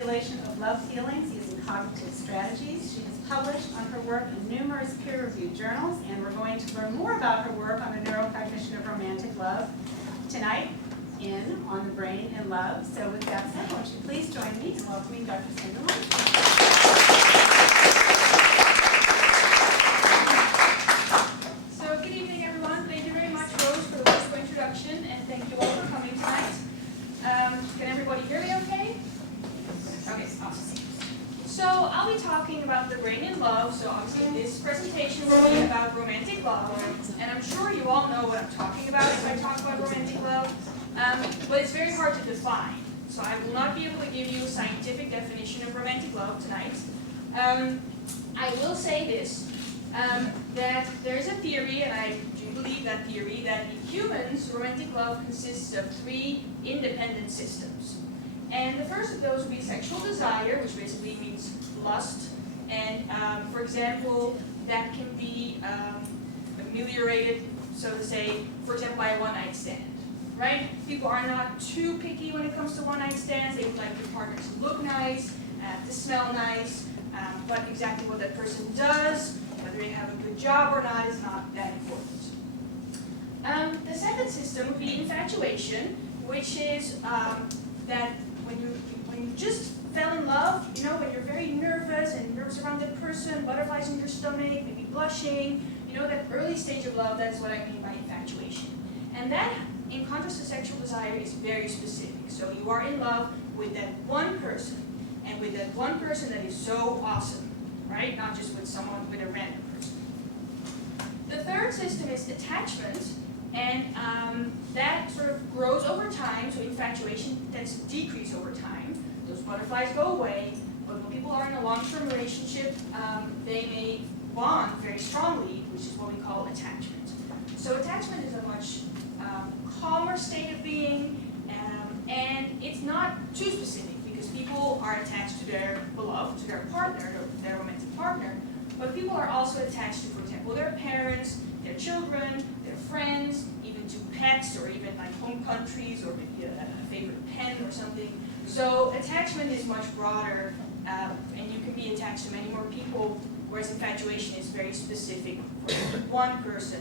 Manipulation of love feelings using cognitive strategies. She has published on her work in numerous peer-reviewed journals, and we're going to learn more about her work on the neurocognition of romantic love tonight in On the Brain and Love. So with that said, won't you please join me in welcoming Dr. Sandra Langeslag. So good evening, everyone. Thank you very much, Rose, for the wonderful introduction, and thank you all for coming tonight. Can everybody hear me okay? Okay, awesome. So I'll be talking about the brain and love. So obviously this presentation will be about romantic love, and I'm sure you all know what I'm talking about if I talk about romantic love, but it's very hard to define. So I will not be able to give you a scientific definition of romantic love tonight. I will say this, that there's a theory, and I do believe that theory, that in humans, romantic love consists of 3 independent systems. And the first of those would be sexual desire, which basically means lust. And for example, that can be ameliorated, so to say, for example, by a one-night stand. Right? People are not too picky when it comes to one-night stands. They would like their partner to look nice, to smell nice, but exactly what that person does, whether they have a good job or not, is not that important. The second system would be infatuation, which is that when you just fell in love, you know, when you're very nervous and nervous around that person, butterflies in your stomach, maybe blushing, you know, that early stage of love, that's what I mean by infatuation. And that, in contrast to sexual desire, is very specific. So you are in love with that one person, and with that one person that is so awesome, right? Not just with someone, with a random person. The third system is attachment, and that sort of grows over time. So infatuation tends to decrease over time. Those butterflies go away, but when people are in a long-term relationship, they may bond very strongly, which is what we call attachment. So attachment is a much calmer state of being, and it's not too specific because people are attached to their beloved, to their partner, their romantic partner, but people are also attached to, for example, their parents, their children, their friends, even to pets, or even like home countries, or maybe a favorite pen or something. So attachment is much broader, and you can be attached to many more people, whereas infatuation is very specific for one person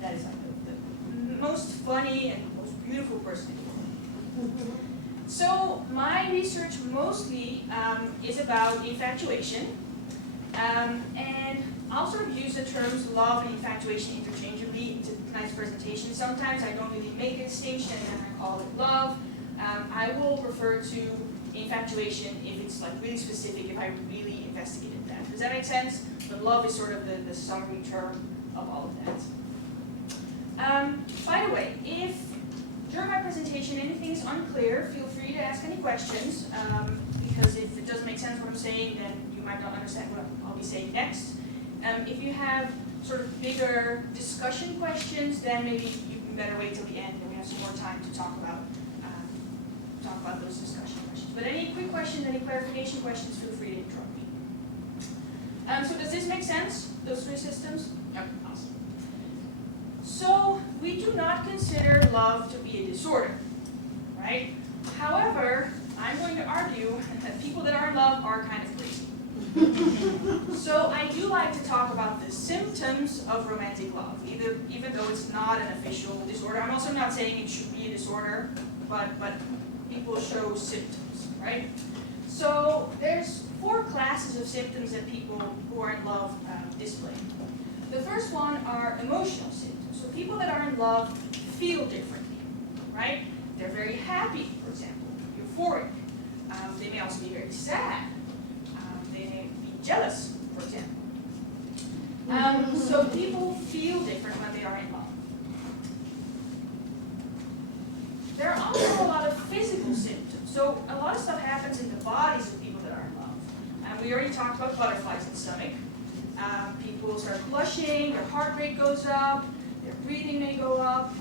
that is like the most funny and most beautiful person in the world. So my research mostly is about infatuation, and I'll sort of use the terms love and infatuation interchangeably in tonight's presentation. Sometimes I don't really make a distinction and I call it love. I will refer to infatuation if it's like really specific, if I really investigated that. Does that make sense? But love is sort of the summary term of all of that. By the way, if during my presentation anything is unclear, feel free to ask any questions, because if it doesn't make sense what I'm saying, then you might not understand what I'll be saying next. If you have sort of bigger discussion questions, then maybe you can better wait till the end and we have some more time to talk about those discussion questions. But any quick questions, any clarification questions, feel free to interrupt me. So does this make sense, those 3 systems? Okay, awesome. So we do not consider love to be a disorder, right? However, I'm going to argue that people that are in love are kind of crazy. So I do like to talk about the symptoms of romantic love, even though it's not an official disorder. I'm also not saying it should be a disorder, but people show symptoms, right? So there's 4 classes of symptoms that people who are in love display. The first one are emotional symptoms. So people that are in love feel differently, right? They're very happy, for example, euphoric. They may also be very sad. They may be jealous, for example. So people feel different when they are in love. There are also a lot of physical symptoms. So a lot of stuff happens in the bodies of people that are in love. And we already talked about butterflies in the stomach. People start blushing, their heart rate goes up, their breathing may go up.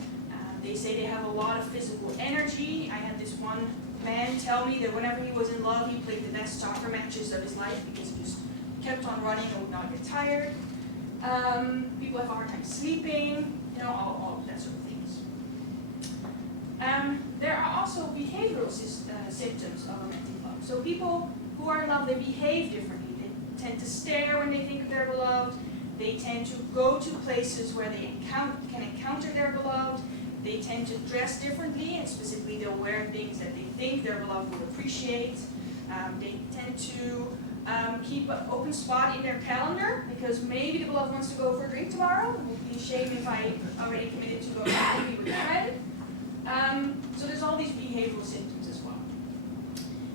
They say they have a lot of physical energy. I had this one man tell me that whenever he was in love, he played the best soccer matches of his life because he just kept on running and would not get tired. People have a hard time sleeping, you know, all of that sort of things. there are also behavioral symptoms of romantic love. So people who are in love, they behave differently. They tend to stare when they think of their beloved. They tend to go to places where they can encounter their beloved. They tend to dress differently, and specifically they'll wear things that they think their beloved will appreciate. They tend to keep an open spot in their calendar because maybe the beloved wants to go for a drink tomorrow. It would be a shame if I already committed to go out with a friend. So there's all these behavioral symptoms as well.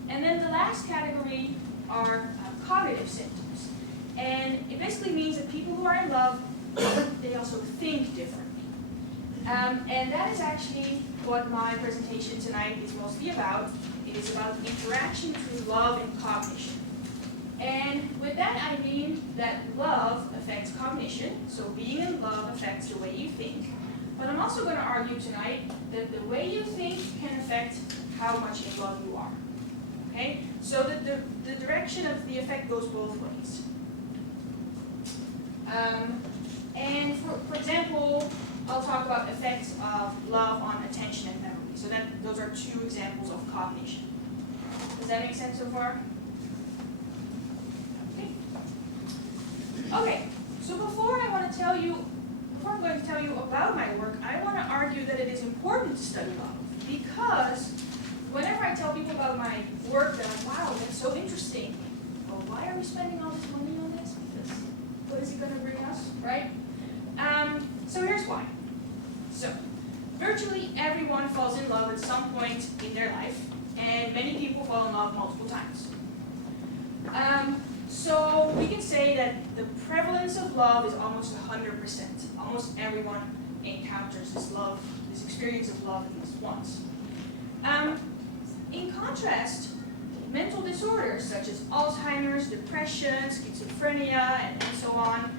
And then the last category are cognitive symptoms. And it basically means that people who are in love, they also think differently. And that is actually what my presentation tonight is mostly about. It is about interaction between love and cognition. And with that I mean that love affects cognition, so being in love affects the way you think. But I'm also going to argue tonight that the way you think can affect how much in love you are. Okay? So that the direction of the effect goes both ways. And for example, I'll talk about effects of love on attention and memory. So those are two examples of cognition. Does that make sense so far? Okay, so before I'm going to tell you about my work, I want to argue that it is important to study love, because whenever I tell people about my work, they're like, wow, that's so interesting. Well, why are we spending all this money on this? Because what is it going to bring us, right? So here's why. So, virtually everyone falls in love at some point in their life, and many people fall in love multiple times. So we can say that the prevalence of love is almost 100%. Almost everyone encounters this love, this experience of love at least once. In contrast, mental disorders such as Alzheimer's, depression, schizophrenia, and so on,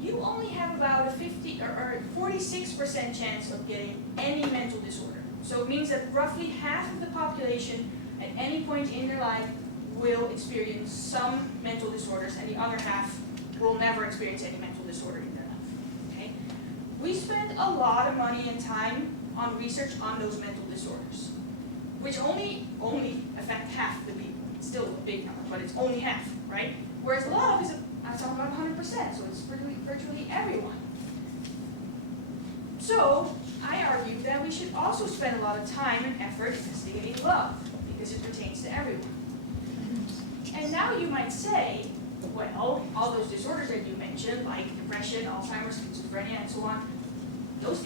you only have about a 50 or 46% chance of getting any mental disorder. So it means that roughly half of the population at any point in their life will experience some mental disorders, and the other half will never experience any mental disorder in their life. Okay? We spend a lot of money and time on research on those mental disorders, which only affect half the people. It's still a big number, but it's only half, right? Whereas love is, I'm talking about 100%, so it's virtually everyone. So, I argue that we should also spend a lot of time and effort investigating love, because it pertains to everyone. And now you might say, well, all those disorders that you mentioned, like depression, Alzheimer's, schizophrenia, and so on, those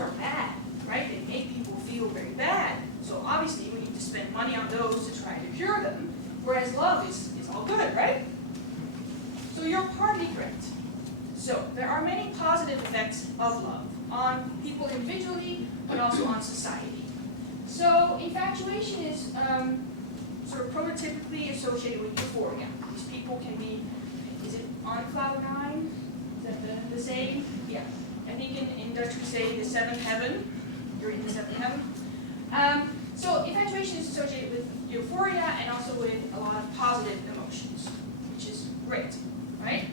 are bad, right? They make people feel very bad. So obviously we need to spend money on those to try to cure them, whereas love is all good, right? So you're partly correct. So there are many positive effects of love on people individually, but also on society. So infatuation is sort of prototypically associated with euphoria. These people can be, is it on cloud nine? Is that the saying? Yeah. I think in Dutch we say the seventh heaven. You're in the seventh heaven. So infatuation is associated with euphoria and also with a lot of positive emotions, which is great, right?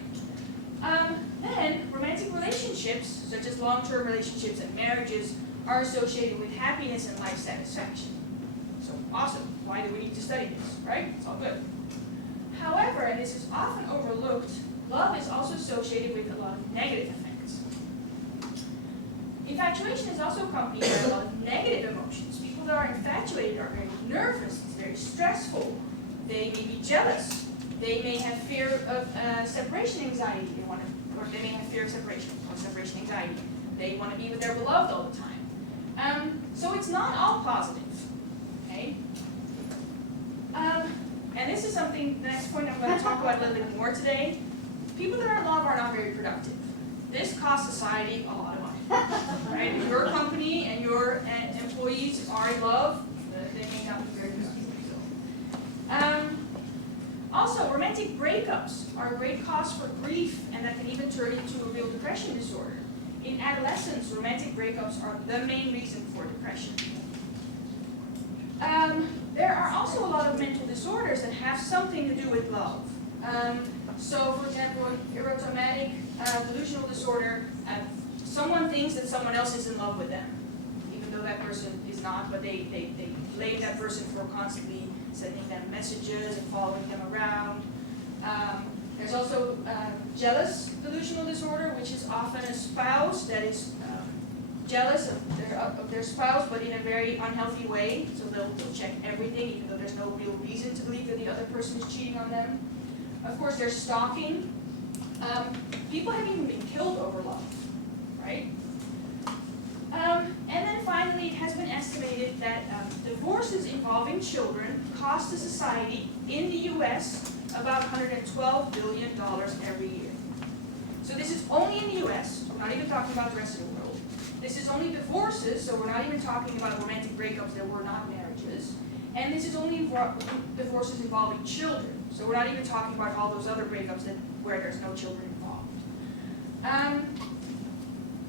Then romantic relationships, such as long-term relationships and marriages, are associated with happiness and life satisfaction. So awesome. Why do we need to study this, right? It's all good. However, and this is often overlooked, love is also associated with a lot of negative effects. Infatuation is also accompanied by a lot of negative emotions. People that are infatuated are very nervous, it's very stressful. They may be jealous. They may have fear of separation anxiety. Or they may have fear of separation or separation anxiety. They want to be with their beloved all the time. So it's not all positive. Okay? And this is something, the next point I'm going to talk about a little bit more today. People that are in love are not very productive. This costs society a lot of money. Right? If your company and your employees are in love, they may not be very productive. Also, romantic breakups are a great cause for grief, and that can even turn into a real depression disorder. In adolescence, romantic breakups are the main reason for depression. There are also a lot of mental disorders that have something to do with love. So, for example, erotomanic delusional disorder, someone thinks that someone else is in love with them, even though though that person is not, but they blame that person for constantly sending them messages and following them around. There's also jealous delusional disorder, which is often a spouse that is jealous of their spouse, but in a very unhealthy way. So they'll check everything, even though there's no real reason to believe that the other person is cheating on them. Of course, there's stalking. People have even been killed over love, right? And then finally, it has been estimated that divorces involving children cost the society in the US about $112 billion every year. So this is only in the US, we're not even talking about the rest of the world. This is only divorces, so we're not even talking about romantic breakups that were not marriages. And this is only divorces involving children, so we're not even talking about all those other breakups where there's no children involved.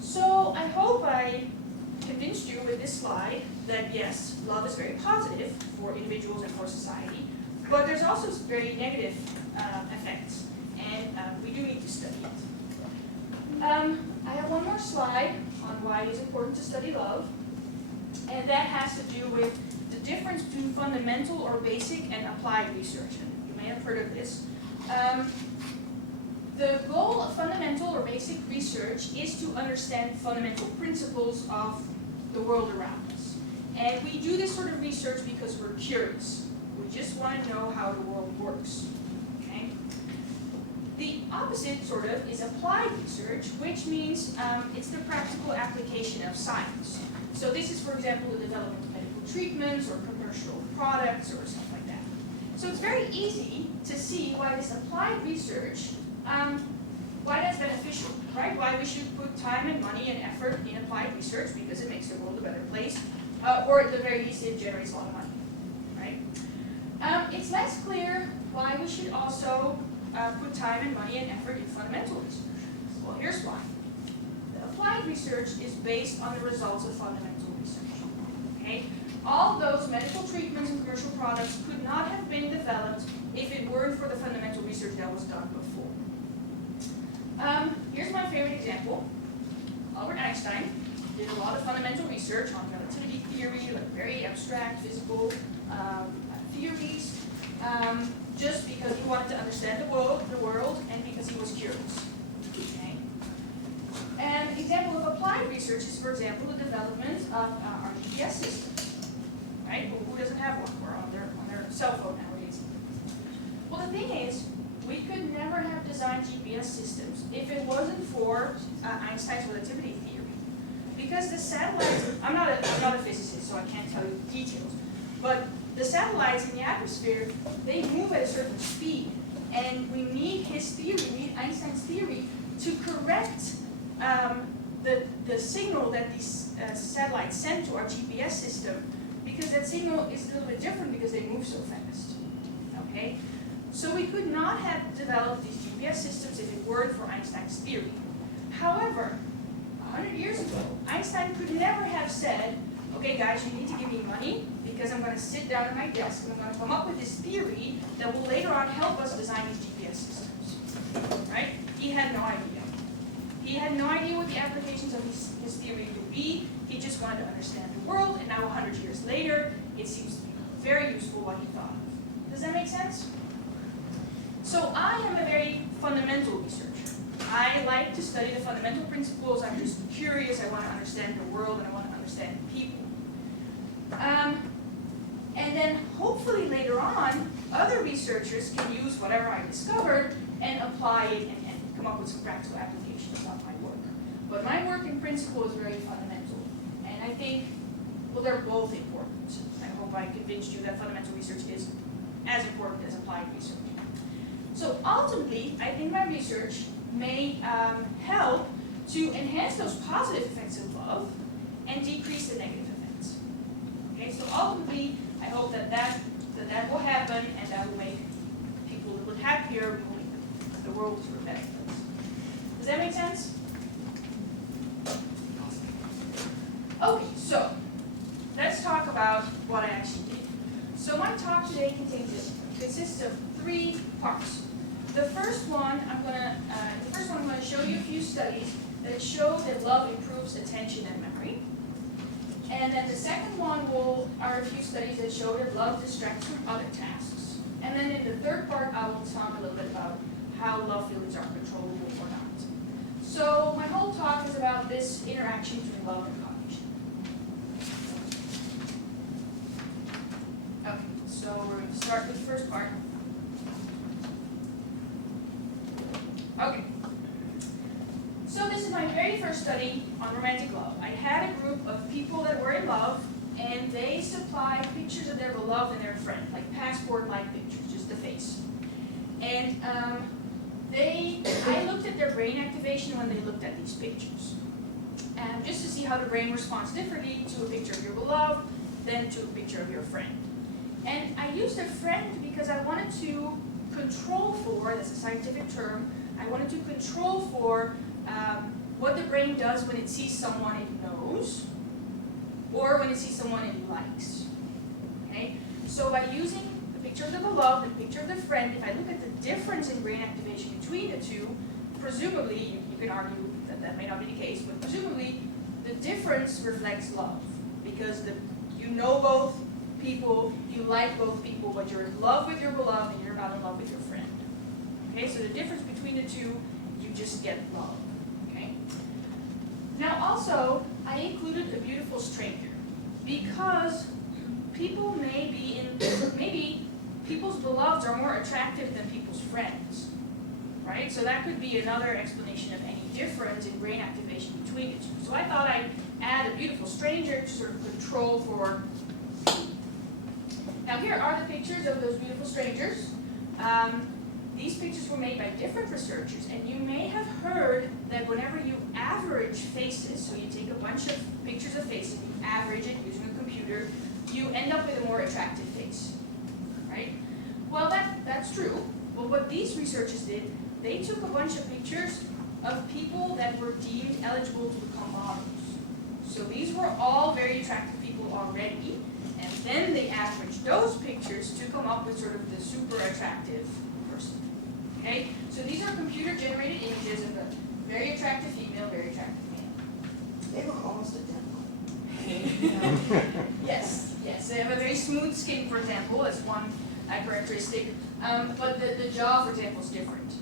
So I hope I convinced you with this slide that yes, love is very positive for individuals and for society, but there's also very negative effects, and we do need to study it. I have one more slide on why it is important to study love, and that has to do with the difference between fundamental or basic and applied research. And you may have heard of this. The goal of fundamental or basic research is to understand fundamental principles of the world around us. And we do this sort of research because we're curious. We just want to know how the world works. Okay? The opposite, sort of, is applied research, which means it's the practical application of science. So this is, for example, the development of medical treatments or commercial products or stuff like that. So it's very easy to see why this applied research, why that's beneficial, right? Why we should put time and money and effort in applied research, because it makes the world a better place, or at the very least it generates a lot of money, right? It's less clear why we should also put time and money and effort in fundamental research. Well, here's why. The applied research is based on the results of fundamental research. Okay? All those medical treatments and commercial products could not have been developed if it weren't for the fundamental research that was done before. Here's my favorite example. Albert Einstein did a lot of fundamental research on relativity theory, like very abstract physical theories, just because he wanted to understand the world, and because he was curious. Okay? An example of applied research is, for example, the development of our GPS systems. Right? Who doesn't have one, or on their cell phone nowadays? Well, the thing is, we could never have designed GPS systems if it wasn't for Einstein's relativity theory. Because the satellites, I'm not a physicist, so I can't tell you the details, but the satellites in the atmosphere, they move at a certain speed, and we need his theory, we need Einstein's theory to correct the signal that these satellites send to our GPS system, because that signal is a little bit different because they move so fast. Okay? So we could not have developed these GPS systems if it weren't for Einstein's theory. However, 100 years ago, Einstein could never have said, okay guys, you need to give me money because I'm going to sit down at my desk and I'm going to come up with this theory that will later on help us design these GPS systems. Right? He had no idea. He had no idea what the applications of his theory would be. He just wanted to understand the world, and now 100 years later, it seems to be very useful what he thought of. Does that make sense? So I am a very fundamental researcher. I like to study the fundamental principles. I'm just curious. I want to understand the world, and I want to understand people. And then hopefully later on, other researchers can use whatever I discovered and apply it and come up with some practical applications of my work. But my work in principle is very fundamental. And I think, well, they're both important. I hope I convinced you that fundamental research is as important as applied research. So ultimately, I think my research may help to enhance those positive effects of love and decrease the negative effects. Okay, so ultimately, I hope that will happen, and that will make people a little bit happier, will make the world sort of better place. Does that make sense? Okay, so let's talk about what I actually did. So my talk today consists of 3 parts. The first one I'm going to show you a few studies that show that love improves attention and memory. And then the second one are a few studies that show that love distracts from other tasks. And then in the third part, I will talk a little bit about how love feelings are controllable or not. So my whole talk is about this interaction between love and cognition. Okay, so we're going to start with the first part. Okay. So this is my very first study on romantic love. I had a group of people that were in love, and they supplied pictures of their beloved and their friend, like passport-like pictures, just the face. And I looked at their brain activation when they looked at these pictures, and just to see how the brain responds differently to a picture of your beloved than to a picture of your friend. And I used a friend because I wanted to control for, that's a scientific term, I wanted to control for what the brain does when it sees someone it knows or when it sees someone it likes. Okay? So by using the picture of the beloved and the picture of the friend, if I look at the difference in brain activation between the two, presumably, you can argue that that may not be the case, but presumably the difference reflects love, because you know both people, you like both people, but you're in love with your beloved and you're not in love with your friend. Okay, so the difference between the two, you just get love. Okay. Now also, I included a beautiful stranger because people maybe people's beloveds are more attractive than people's friends, right? So that could be another explanation of any difference in brain activation between the two. So I thought I'd add a beautiful stranger to sort of control for. Now here are the pictures of those beautiful strangers. These pictures were made by different researchers, and you may have heard that whenever you average faces, so you take a bunch of pictures of faces and you average it using a computer, you end up with a more attractive face, right? Well, that's true, but what these researchers did, they took a bunch of pictures of people that were deemed eligible to become models. So these were all very attractive people already, and then they averaged those pictures to come up with sort of the super attractive person. Okay? So these are computer-generated images of a very attractive female, very attractive male. They look almost identical. Yes. They have a very smooth skin, for example. That's one characteristic. But the jaw, for example, is different.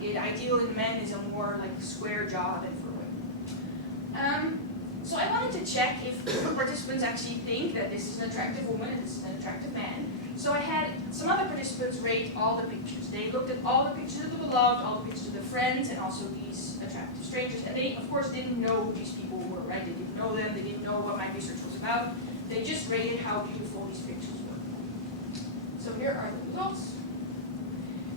The ideal in men is a more like square jaw than for women. So I wanted to check if participants actually think that this is an attractive woman and this is an attractive man. So I had some other participants rate all the pictures. They looked at all the pictures of the beloved, all the pictures of the friends, and also these attractive strangers. And they, of course, didn't know who these people were, right? They didn't know them. They didn't know what my research was about. They just rated how beautiful these pictures were. So here are the results.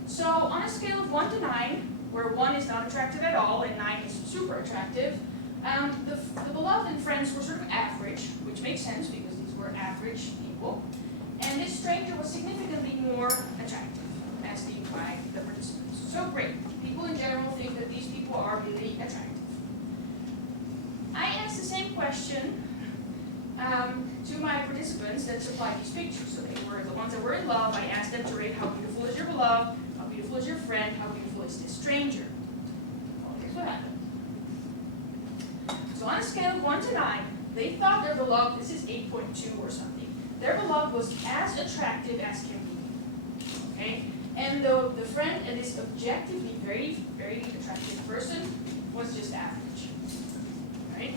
So on a scale of 1 to 9, where 1 is not attractive at all and 9 is super attractive, the beloved and friends were sort of average, which makes sense because these were average people. And this stranger was significantly more attractive, as deemed by the participants. So great. People in general think that these people are really attractive. I asked the same question to my participants that supplied these pictures. So they were the ones that were in love. I asked them to rate how beautiful is your beloved, how beautiful is your friend, how beautiful is this stranger. Well, here's what happened. So on a scale of 1 to 9, they thought their beloved, this is 8.2 or something, their beloved was as attractive as can be. Okay? And the friend, and this objectively very, very attractive person, was just average. Right?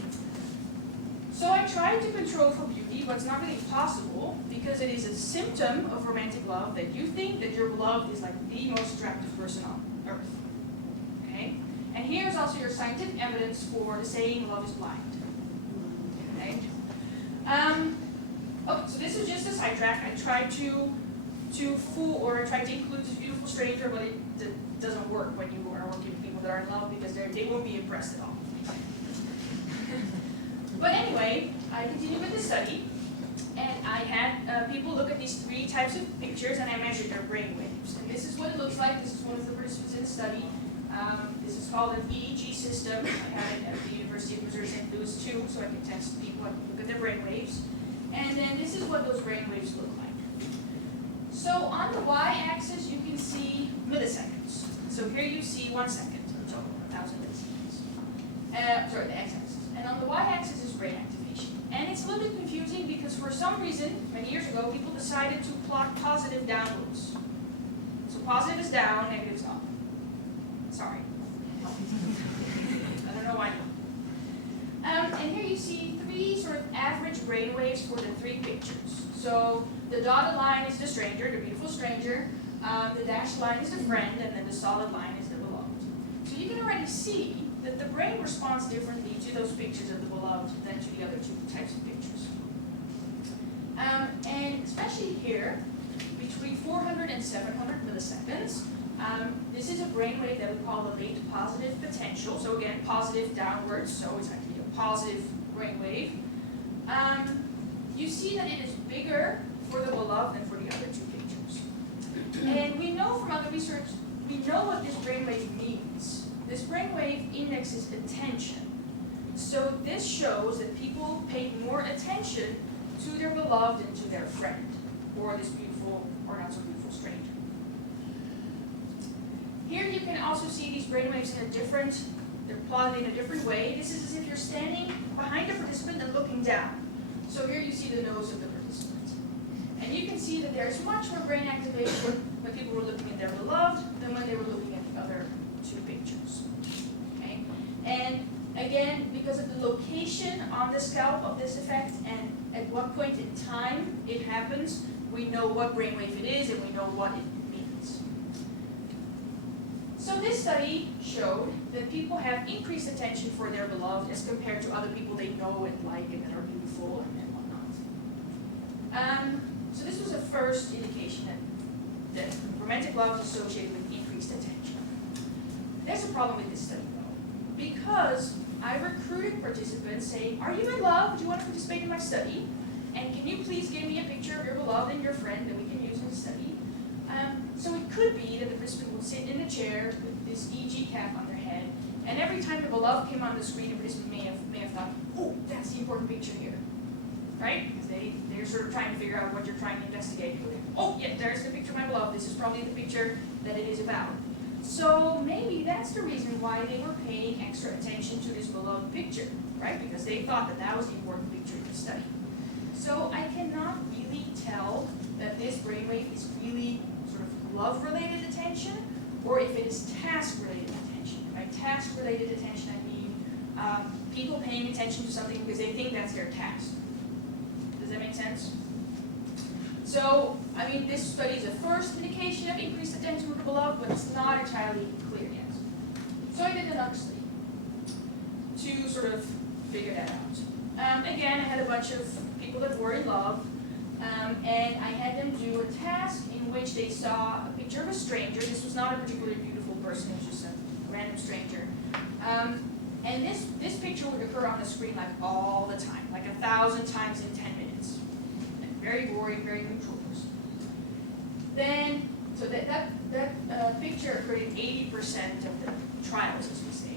So I tried to control for beauty, but it's not really possible because it is a symptom of romantic love that you think that your beloved is like the most attractive person on earth. Okay? And here's also your scientific evidence for the saying love is blind. Okay? Okay, so this is just a sidetrack. I tried to try to include this beautiful stranger, but it doesn't work when you are working with people that are in love because they won't be impressed at all. But anyway, I continued with the study, and I had people look at these 3 types of pictures, and I measured their brain waves. And this is what it looks like. This is one of the participants in the study. This is called an EEG system. I have it at the University of Missouri St. Louis too, so I can test people. I can look at their brain waves. And then this is what those brain waves look like. So on the y-axis, you can see milliseconds. So here you see 1 second, so 1,000 milliseconds. Sorry, the x-axis. And on the y-axis is brain activation. And it's a little bit confusing because for some reason, many years ago, people decided to plot positive downwards. So positive is down, negative is up. Sorry. I don't know why. And here you see three sort of average brain waves for the three pictures. So the dotted line is the stranger, the beautiful stranger. The dashed line is the friend, and then the solid line is the beloved. So you can already see that the brain responds differently to those pictures of the beloved than to the other two types of pictures. And especially here, between 400 and 700 milliseconds, this is a brainwave that we call the late positive potential. So again, positive downwards, so it's actually a positive brainwave. You see that it is bigger for the beloved than for the other two pictures. And we know from other research, we know what this brainwave means. This brainwave indexes attention. So this shows that people pay more attention to their beloved than to their friend, or this beautiful or not so beautiful stranger. Here you can also see these brainwaves in a different, they're plotted in a different way. This is as if you're standing behind a participant and looking down. So here you see the nose of the participant. And you can see that there's much more brain activation when people were looking at their beloved than when they were looking at the other two pictures. Okay? And again, because of the location on the scalp of this effect and at what point in time it happens, we know what brainwave it is and we know what it means. So this study showed that people have increased attention for their beloved as compared to other people they know and like and that are beautiful and whatnot. So this was a first indication that romantic love is associated with increased attention. There's a problem with this study though, because I recruited participants saying, are you in love? Do you want to participate in my study? And can you please give me a picture of your beloved and your friend that we can use in the study? So it could be that the participant would sit in a chair with this EEG cap on their head, and every time the beloved came on the screen, the participant may have thought, oh, that's the important picture here. Right? Because they're sort of trying to figure out what you're trying to investigate. Oh, yeah, there's the picture of my beloved. This is probably the picture that it is about. So maybe that's the reason why they were paying extra attention to this beloved picture, right? Because they thought that that was the important picture in the study. So I cannot really tell that this brainwave is really sort of love-related attention, or if it is task-related attention. By task-related attention, I mean people paying attention to something because they think that's their task. Does that make sense? So, I mean, this study is a first indication of increased attention with the beloved, but it's not entirely clear yet. So I did another study to sort of figure that out. Again, I had a bunch of people that were in love, and I had them do a task in which they saw a picture of a stranger. This was not a particularly beautiful person, it was just a random stranger. And this picture would occur on the screen like all the time, like 1,000 times in 10 minutes. And very boring, very neutral person. Then, so that picture occurred in 80% of the trials, as we say.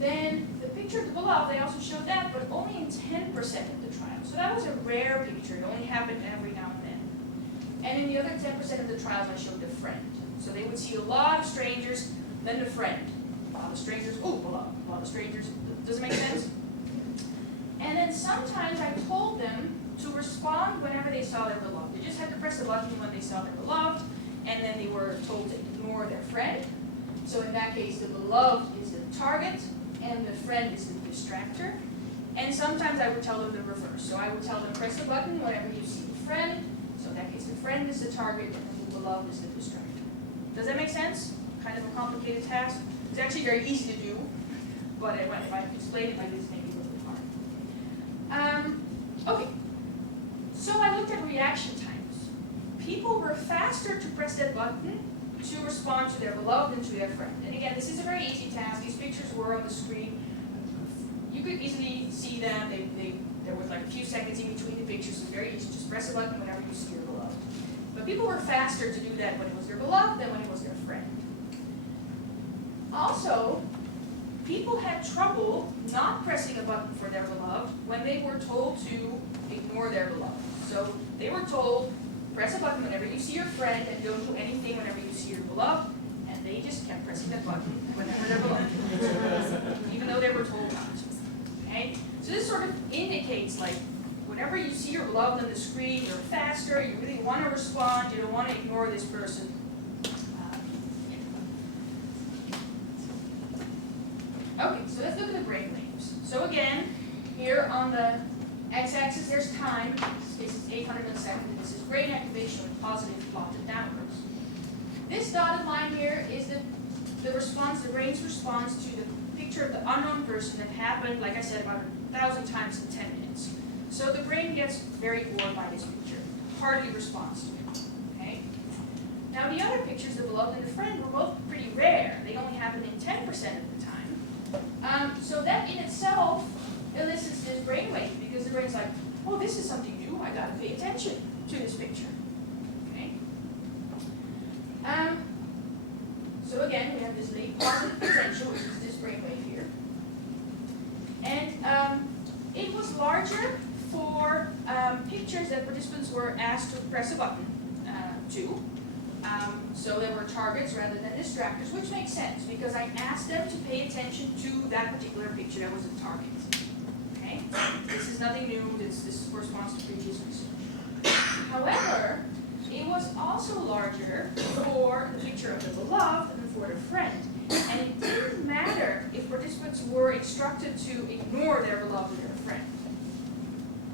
Then the picture of the beloved, they also showed that, but only in 10% of the trials. So that was a rare picture. It only happened every now and then. And in the other 10% of the trials, I showed the friend. So they would see a lot of strangers, then the friend. A lot of strangers, oh, beloved. A lot of strangers. Does it make sense? And then sometimes I told them to respond whenever they saw their beloved. They just had to press the button when they saw their beloved, and then they were told to ignore their friend. So in that case, the beloved is the target, and the friend is the distractor. And sometimes I would tell them the reverse. So I would tell them press the button whenever you see the friend. So in that case, the friend is the target, and the beloved is the distractor. Does that make sense? Kind of a complicated task. It's actually very easy to do, but if I explain it like this, maybe a little bit hard. Okay, so I looked at reaction times. People were faster to press that button to respond to their beloved than to their friend. And again, this is a very easy task. These pictures were on the screen. You could easily see them. There was like a few seconds in between the pictures. It's very easy. Just press a button whenever you see your beloved. But people were faster to do that when it was their beloved than when it was their friend. Also, people had trouble not pressing a button for their beloved when they were told to ignore their beloved. So they were told, press a button whenever you see your friend and don't do anything whenever you see your beloved, and they just kept pressing that button whenever their beloved, even though they were told not to. Okay? So this sort of indicates, like, whenever you see your beloved on the screen, you're faster, you really want to respond, you don't want to ignore this person. Okay, so let's look at the brain waves. So again, here on the x-axis there's time. This is 800 milliseconds, and this is brain activation with positive plotted downwards. This dotted line here is the response, the brain's response to the picture of the unknown person that happened, like I said, about 1,000 times in 10 minutes. So the brain gets very bored by this picture, hardly responds to it. Okay? Now the other pictures, the beloved and the friend, were both pretty rare. They only happen in 10% of the time. So that in itself elicits this brainwave, because the brain's like, oh, this is something new, I gotta pay attention to this picture. Okay? So again, we have this late positive potential, which is this brainwave here. And it was larger for pictures that participants were asked to press a button to. So there were targets rather than distractors, which makes sense because I asked them to pay attention to that particular picture that was a target. Okay? This is nothing new, this corresponds to previous research. However, it was also larger for the picture of the beloved and for the friend. And it didn't matter if participants were instructed to ignore their beloved or their friend.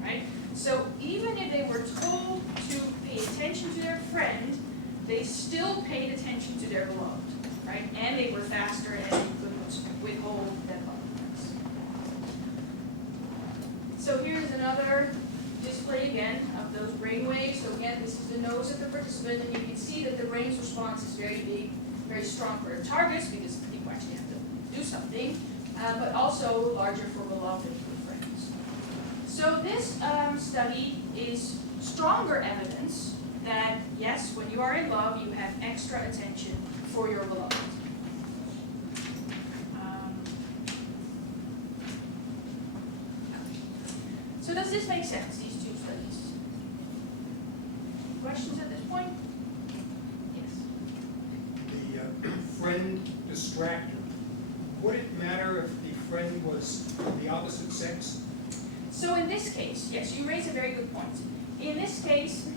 Right? So even if they were told to pay attention to their friend, they still paid attention to their beloved, right? And they were faster and could withhold that button. So here's another display again of those brain waves. So again, this is the nose of the participant, and you can see that the brain's response is very big, very strong for the targets because people actually have to do something, but also larger for beloved and for friends. So this study is stronger evidence that, yes, when you are in love, you have extra attention for your beloved. So does this make sense, these two studies? Questions at this point? Yes. The friend distractor. Would it matter if the friend was the opposite sex? So in this case, yes, you raise a very good point. In this case,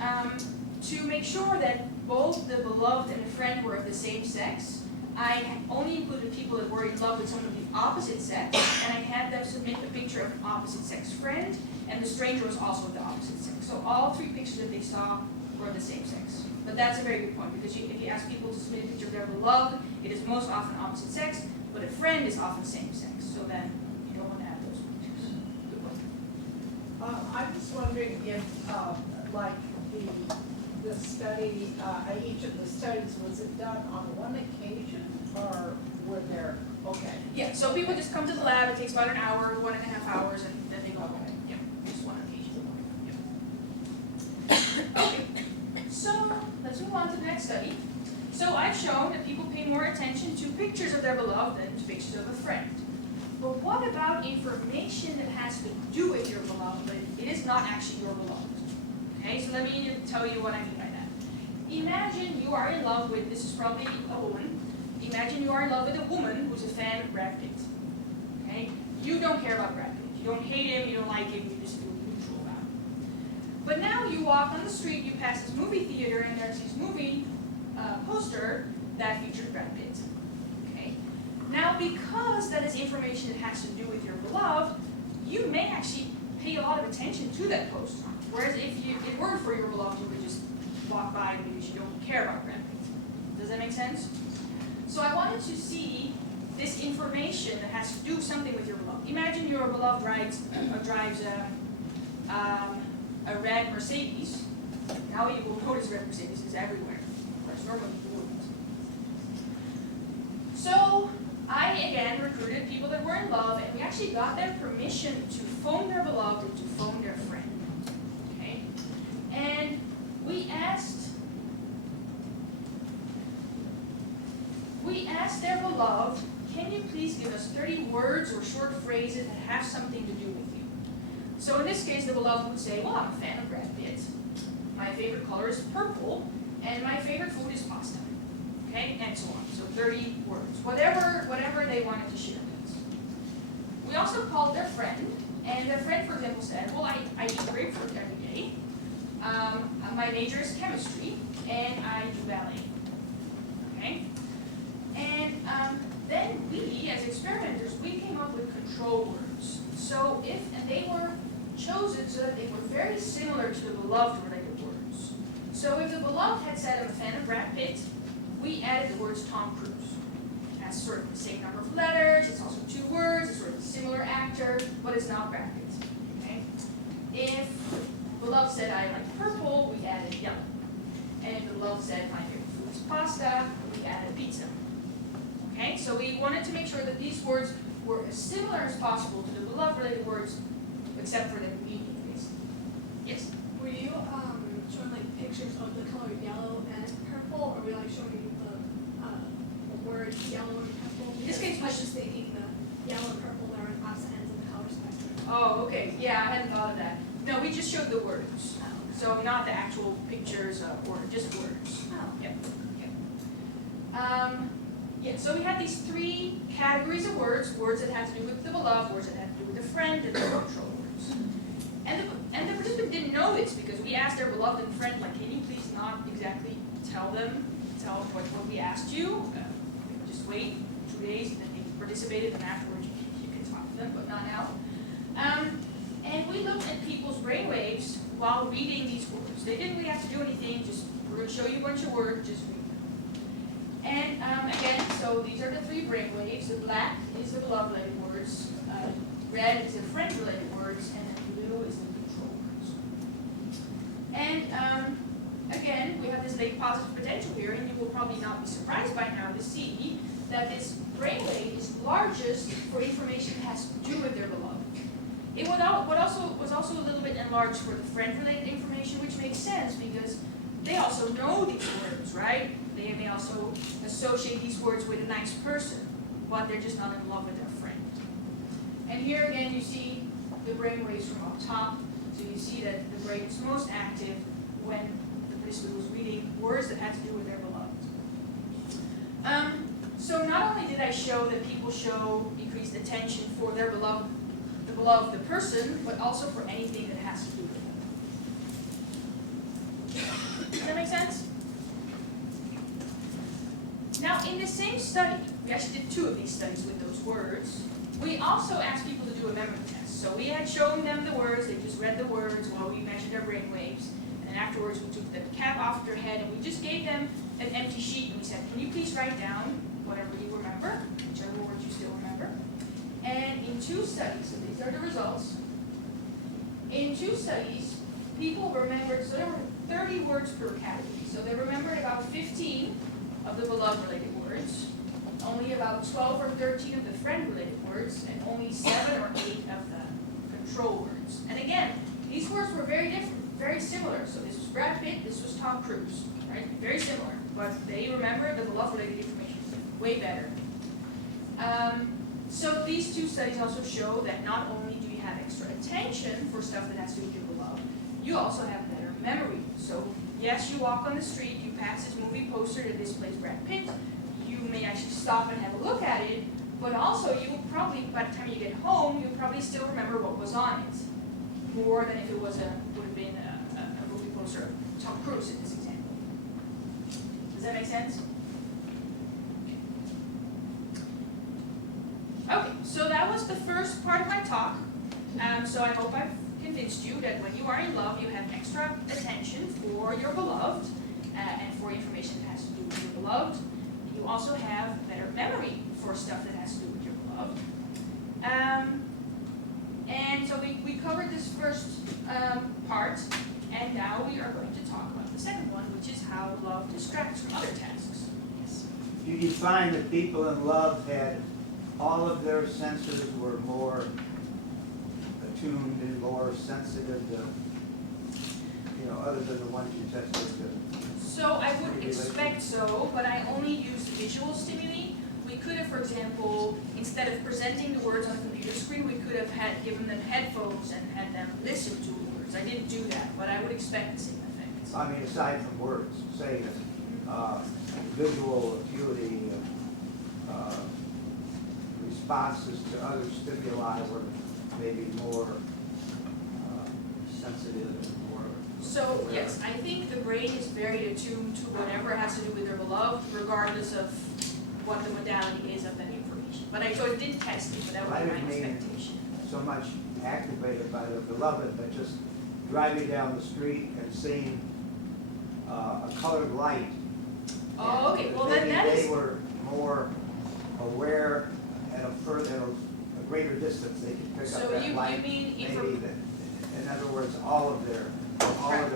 to make sure that both the beloved and the friend were of the same sex, I only included people that were in love with someone of the opposite sex, and I had them submit a picture of an opposite sex friend, and the stranger was also of the opposite sex. So all three pictures that they saw were of the same sex. But that's a very good point, because if you ask people to submit a picture of their beloved, it is most often opposite sex, but a friend is often same sex. So then you don't want to have those pictures. Good point. I was wondering if, like the study, each of the studies, was it done on one occasion, or were there, okay. Yeah, so people just come to the lab, it takes about an hour, 1.5 hours, and then they go home. Yeah, just one occasion. Yeah. Okay, so let's move on to the next study. So I've shown that people pay more attention to pictures of their beloved than to pictures of a friend. But what about information that has to do with your beloved, but it is not actually your beloved? Okay, so let me tell you what I mean by that. Imagine you are in love with, this is probably a woman, imagine you are in love with a woman who's a fan of Brad Pitt. Okay? You don't care about Brad Pitt. You don't hate him, you don't like him, you just feel neutral about him. But now you walk on the street, you pass this movie theater, and there's this movie poster that features Brad Pitt. Okay? Now because that is information that has to do with your beloved, you may actually pay a lot of attention to that poster. Whereas if it weren't for your beloved, you would just walk by because you don't care about Brad Pitt. Does that make sense? So I wanted to see this information that has to do something with your beloved. Imagine your beloved drives a red Mercedes. Now you will notice red Mercedes is everywhere, whereas normally you wouldn't. So I again recruited people that were in love, and we actually got their permission to phone their beloved and to phone their friend. Okay? And we asked their beloved, can you please give us 30 words or short phrases that have something to do with you? So in this case, the beloved would say, well, I'm a fan of Brad Pitt. My favorite color is purple, and my favorite food is pasta. Okay, and so on. So 30 words, whatever they wanted to share with us. We also called their friend, And their friend, for example, said, well, I eat grapefruit every day. My major is chemistry, and I do ballet. Okay? And then we, as experimenters, we came up with control words. So and they were chosen so that they were very similar to the beloved related words. So if the beloved had said, I'm a fan of Brad Pitt, we added the words Tom Cruise. It has sort of the same number of letters, it's also 2 words, it's sort of a similar actor, but it's not Brad Pitt. Okay? If beloved said, I like purple, we added yellow. And if the beloved said, my favorite food is pasta, we added pizza. Okay? So we wanted to make sure that these words were as similar as possible to the beloved related words, except for the meaning, basically. Yes? Were you showing like pictures of the color yellow and purple, or were you like showing the word yellow and purple? In this case, I was just thinking the yellow and purple are on opposite ends of the color spectrum. Oh, okay. Yeah, I hadn't thought of that. No, we just showed the words. Oh, okay. So not the actual pictures or just words. Oh. Yep. Yeah, so we had these 3 categories of words that had to do with the beloved, words that had to do with the friend, and the control words. And the participant didn't know this because we asked their beloved and friend, like, can you please not exactly tell what we asked you? Just wait 2 days, and then they participated, and afterwards you can talk to them, but not now. And we looked at people's brainwaves while reading these words. They didn't really have to do anything, just we're going to show you a bunch of words, just read them. And again, so these are the 3 brainwaves. The black is the beloved-related words, red is the friend-related words, and then blue is the control words. And again, we have this late positive potential here, and you will probably not be surprised by now to see that this brainwave is largest for information that has to do with their beloved. It was also a little bit enlarged for the friend-related information, which makes sense because they also know these words, right? They may also associate these words with a nice person, but they're just not in love with their friend. And here again, you see the brain waves from up top. So you see that the brain is most active when the participant was reading words that had to do with their beloved. So not only did I show that people show increased attention for their beloved, the person, but also for anything that has to do with them. Does that make sense? Now, in the same study, we actually did 2 of these studies with those words. We also asked people to do a memory test. So we had shown them the words, they just read the words while we measured their brain waves. And then afterwards, we took the cap off their head and we just gave them an empty sheet and we said, can you please write down whatever you remember, whichever words you still remember. And in 2 studies, so these are the results. In 2 studies, people remembered, so there were 30 words per category. So they remembered about 15 of the beloved-related words, only about 12 or 13 of the friend-related words, and only 7 or 8 of the control words. And again, these words were very different, very similar. So this was Brad Pitt, this was Tom Cruise, right? Very similar, but they remembered the beloved-related information way better. So these 2 studies also show that not only do you have extra attention for stuff that has to do with your beloved, you also have better memory. So yes, you walk on the street, you pass this movie poster that displays Brad Pitt, you may actually stop and have a look at it, but also you will probably, by the time you get home, you'll probably still remember what was on it, more than if it was would have been a movie poster of Tom Cruise in this example. Does that make sense? Okay, so that was the first part of my talk. So I hope I've convinced you that when you are in love, you have extra attention for your beloved and for information that has to do with your beloved. You also have better memory for stuff that has to do with your beloved. And so we covered this first part, and now we are going to talk about the second one, which is how love distracts from other tasks. Yes. You find that people in love had all of their senses were more attuned and more sensitive to, other than the ones you tested. So I would expect so, but I only used visual stimuli. We could have, for example, instead of presenting the words on the computer screen, we could have given them headphones and had them listen to the words. I didn't do that, but I would expect the same effect. I mean, aside from words, say visual acuity, responses to other stimuli were maybe more sensitive and more. So, aware. yes, I think the brain is very attuned to whatever has to do with their beloved, regardless of what the modality is of that information. But so I didn't test it, but that was I my didn't mean expectation. so much activated by the beloved, but just driving down the street and seeing a colored light. Oh, okay, And well then that maybe is, they were more aware at a greater distance, they could pick So up that you light. mean Maybe inform- that, in other words, all of their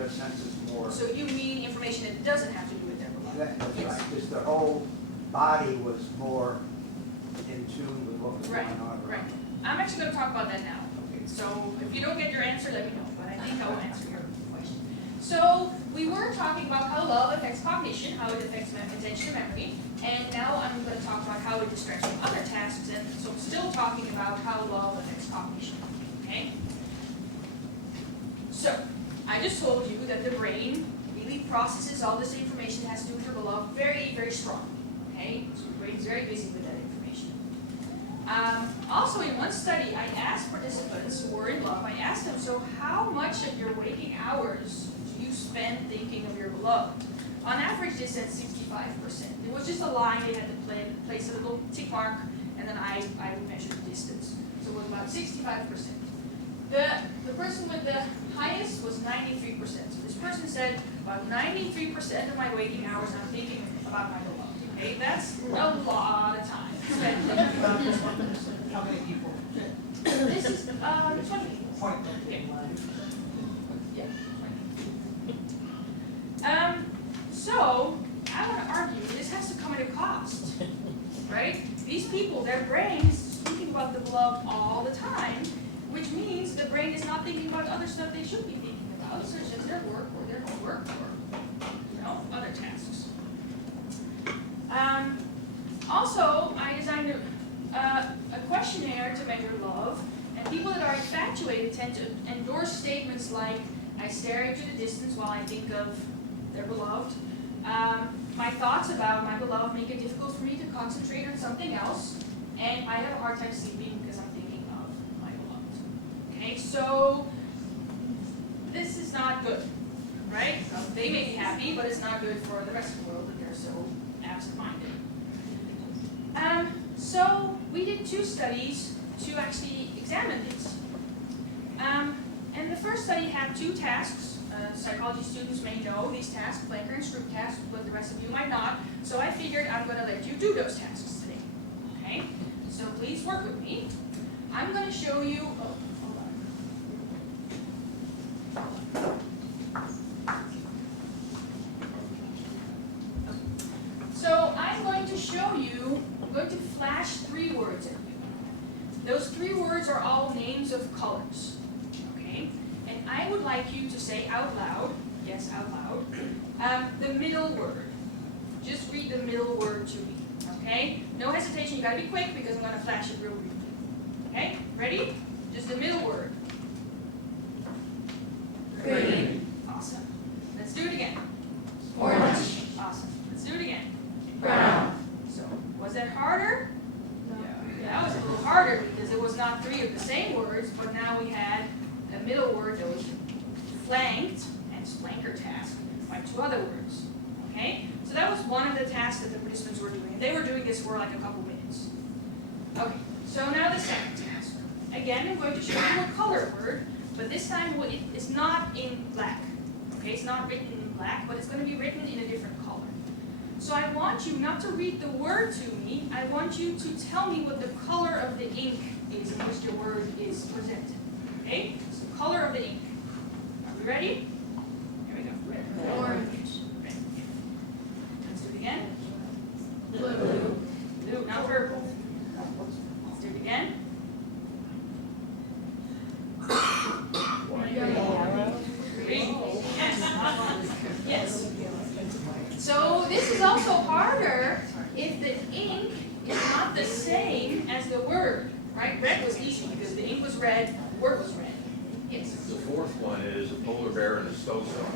senses more. so you mean information that doesn't have to do with their beloved? That's Yes. right, just their whole body was more in tune with what was Right, going on right. around them. I'm actually gonna talk about that now. Okay. So if you don't get your answer, let me know, but I think I will answer your question. So we were talking about how love affects cognition, how it affects attention and memory, and now I'm gonna talk about how it distracts from other tasks, and so I'm still talking about how love affects cognition, okay? So, I just told you that the brain really processes all this information that has to do with your beloved very, very strong, okay? So the brain is very busy with that information. Also, in one study, I asked participants who were in love, I asked them, so how much of your waking hours do you spend thinking of your beloved? On average, they said 65%. It was just a line, they had to place a little tick mark, and then I would measure the distance. So it was about 65%. The person with the highest was 93%. So this person said, about 93% of my waking hours I'm thinking about my beloved. Okay, that's a lot of time spent thinking about this one person. How many people? This is 20 people. Point. Yeah. Yeah. So I want to argue this has to come at a cost, right? These people, their brain is thinking about the beloved all the time, which means the brain is not thinking about other stuff they should be thinking about, such as their work or their homework or other tasks. Also, I designed a questionnaire to measure love, and people that are infatuated tend to endorse statements like, I stare into the distance while I think of their beloved. My thoughts about my beloved make it difficult for me to concentrate on something else, and I have a hard time sleeping because I'm thinking of my beloved. Okay, so this is not good, right? They may be happy, but it's not good for the rest of the world that they're so absent-minded. So we did 2 studies to actually examine this. And the first study had 2 tasks. Psychology students may know these tasks, Blanker and Stroop tasks, but the rest of you might not. So I figured I'm going to let you do those tasks today. Okay? So please work with me. I'm going to show you. Oh, hold on. So I'm going to show you. I'm going to flash 3 words at you. Those 3 words are all names of colors. Okay? And I would like you to say out loud, yes, out loud, the middle word. Just read the middle word to me, okay? No hesitation, you gotta be quick because I'm gonna flash it real briefly. Okay, ready? Just the middle word. Green. Awesome. Let's do it again. Orange. Awesome. Let's do it again. Brown. So, was that harder? That was a little harder because it was not 3 of the same words, but now we had a middle word that was flanked and splanker task by 2 other words. Okay? So that was one of the tasks that the participants were doing. They were doing this for like a couple minutes. Okay, so now the second task. Again, I'm going to show you a color word, but this time it's not in black. Okay, it's not written in black, but it's going to be written in a different color. So I want you not to read the word to me, I want you to tell me what the color of the ink is in which the word is presented. Okay, so color of the ink. Are we ready? Here we go. Red. Orange. Red. Let's do it again. Blue. Blue, not purple. Let's do it again. Green. Yes. Yes. So this is also harder if the ink is not the same as the word, right? Red was easy because the ink was red, the word was red. Yes. The 4th one is a polar bear and a snowstorm.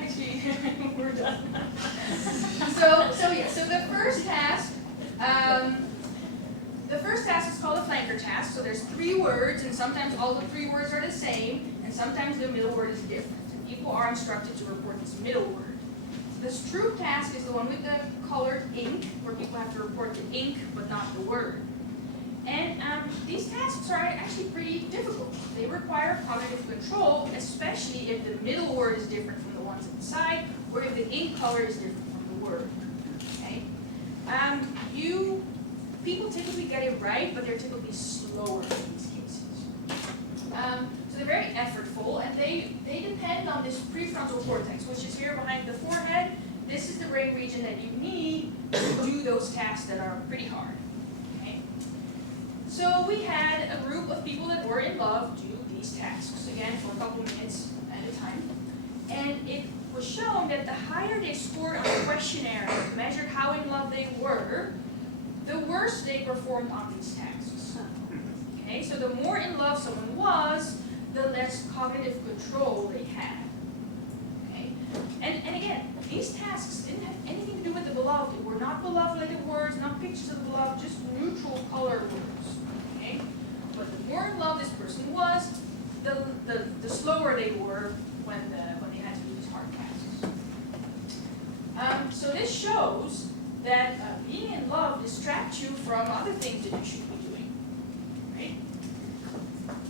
Actually, we're done. So the first task, The first task is called a flanker task, so there's 3 words, and sometimes all the 3 words are the same, and sometimes the middle word is different. And people are instructed to report this middle word. This true task is the one with the colored ink, where people have to report the ink, but not the word. And these tasks are actually pretty difficult. They require cognitive control, especially if the middle word is different from the ones inside, or if the ink color is different from the word. Okay? People typically get it right, but they're typically slower in these cases. So they're very effortful, and they depend on this prefrontal cortex, which is here behind the forehead. This is the brain region that you need to do those tasks that are pretty hard. Okay? So we had a group of people that were in love do these tasks, again, for a couple minutes at a time. And it was shown that the higher they scored on the questionnaire that measured how in love they were, the worse they performed on these tasks. Okay, so the more in love someone was, the less cognitive control they had. Okay, and again, these tasks didn't have anything to do with the beloved. They were not beloved-related words, not pictures of the beloved, just neutral color words. Okay, but the more in love this person was, the slower they were when they had to do these hard tasks. So this shows that being in love distracts you from other things that you should be doing. Right?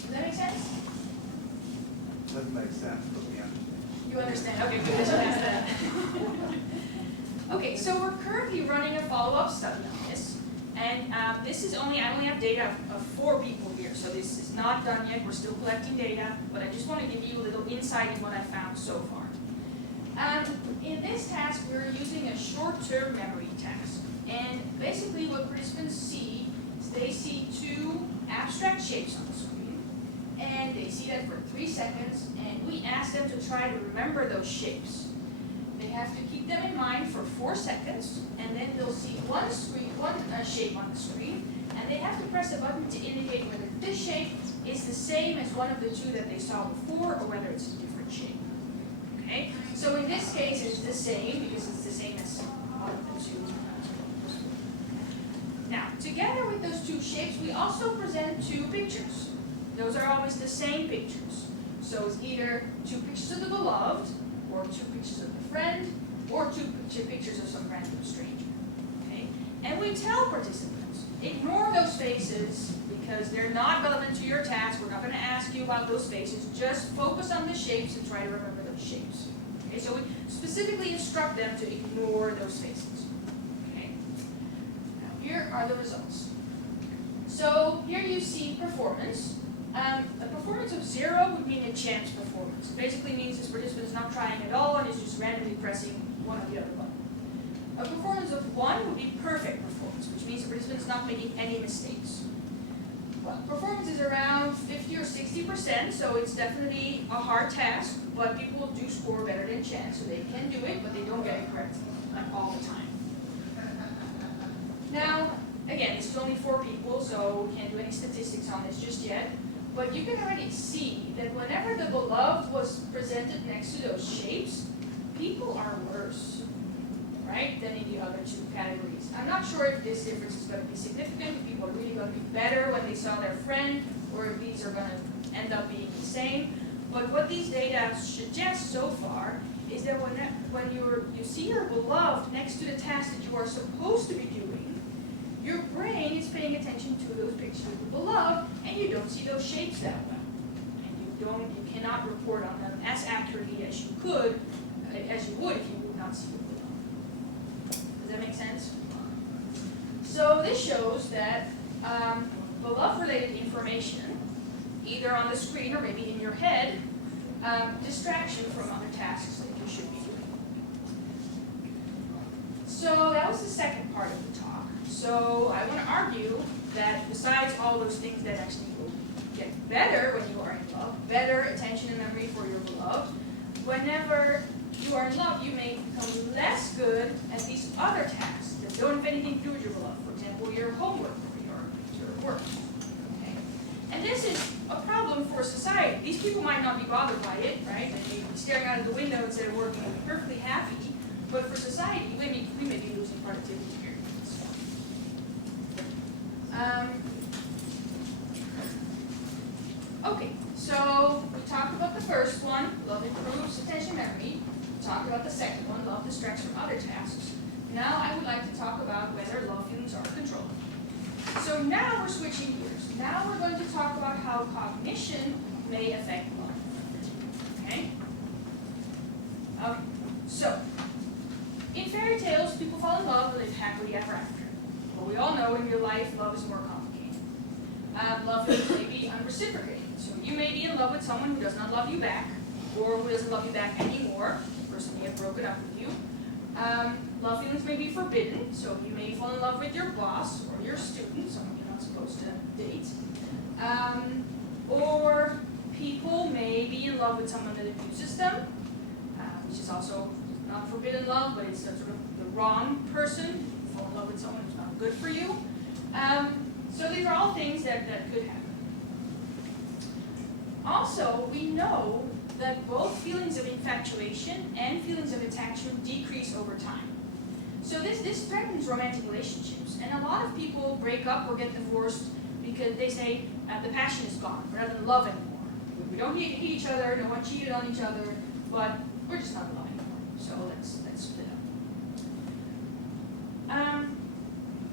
Does that make sense? Doesn't make sense, but we understand. You understand? Okay, good. That's what I said. Okay, so we're currently running a follow-up study on this, and I only have data of 4 people here, so this is not done yet. We're still collecting data, but I just want to give you a little insight in what I found so far. In this task, we're using a short-term memory task, and basically what participants see is they see 2 abstract shapes on the screen, and they see that for 3 seconds, and we ask them to try to remember those shapes. They have to keep them in mind for 4 seconds, and then they'll see one shape on the screen, and they have to press a button to indicate whether this shape is the same as one of the 2 that they saw before, or whether it's a different shape. Okay? So in this case, it's the same, because it's the same as one of the 2. Now, together with those 2 shapes, we also present 2 pictures. Those are always the same pictures. So it's either 2 pictures of the beloved, or 2 pictures of the friend, or 2 pictures of some random stranger. Okay? And we tell participants, ignore those faces because they're not relevant to your task. We're not going to ask you about those faces. Just focus on the shapes and try to remember those shapes. Okay? So we specifically instruct them to ignore those faces. Okay? Now here are the results. So here you see performance. A performance of 0 would mean a chance performance. It basically means this participant is not trying at all and is just randomly pressing one or the other button. A performance of 1 would be perfect performance, which means the participant is not making any mistakes. Well, performance is around 50 or 60%, so it's definitely a hard task, but people do score better than chance, so they can do it, but they don't get it correct all the time. Now, again, this is only 4 people, so we can't do any statistics on this just yet. But you can already see that whenever the beloved was presented next to those shapes, people are worse, right, than in the other 2 categories. I'm not sure if this difference is going to be significant, if people are really going to be better when they saw their friend, or if these are going to end up being the same. But what these data suggest so far is that when you see your beloved next to the task that you are supposed to be doing, your brain is paying attention to those pictures of the beloved, and you don't see those shapes that well. And you cannot report on them as accurately as you would if you would not see the beloved. Does that make sense? So this shows that beloved-related information, either on the screen or maybe in your head, distraction from other tasks that you should be doing. So that was the second part of the talk. So I want to argue that besides all those things that actually will get better when you are in love, better attention and memory for your beloved, whenever you are in love, you may become less good at these other tasks that don't have anything to do with your beloved. For example, your homework or your work. Okay? And this is a problem for society. These people might not be bothered by it, right? They may be staring out of the window instead of working and be perfectly happy. But for society, we may be losing productivity here. Okay, so we talked about the first one, love improves attention memory. We talked about the second one, love distracts from other tasks. Now I would like to talk about whether love feelings are controlled. So now we're switching gears. Now we're going to talk about how cognition may affect love. Okay? Okay, so in fairy tales, people fall in love and live happily ever after. But we all know in real life, love is more complicated. Love may be unreciprocated. So you may be in love with someone who does not love you back, or who doesn't love you back anymore. The person may have broken up with you. Love feelings may be forbidden. So you may fall in love with your boss or your student, someone you're not supposed to date. Or people may be in love with someone that abuses them, which is also not forbidden love, but it's sort of the wrong person. You fall in love with someone who's not good for you. So these are all things that could happen. Also, we know that both feelings of infatuation and feelings of attachment decrease over time. So this threatens romantic relationships. And a lot of people break up or get divorced because they say the passion is gone, rather than love anymore. We don't hate each other, no one cheated on each other, but we're just not in love anymore. So let's split up.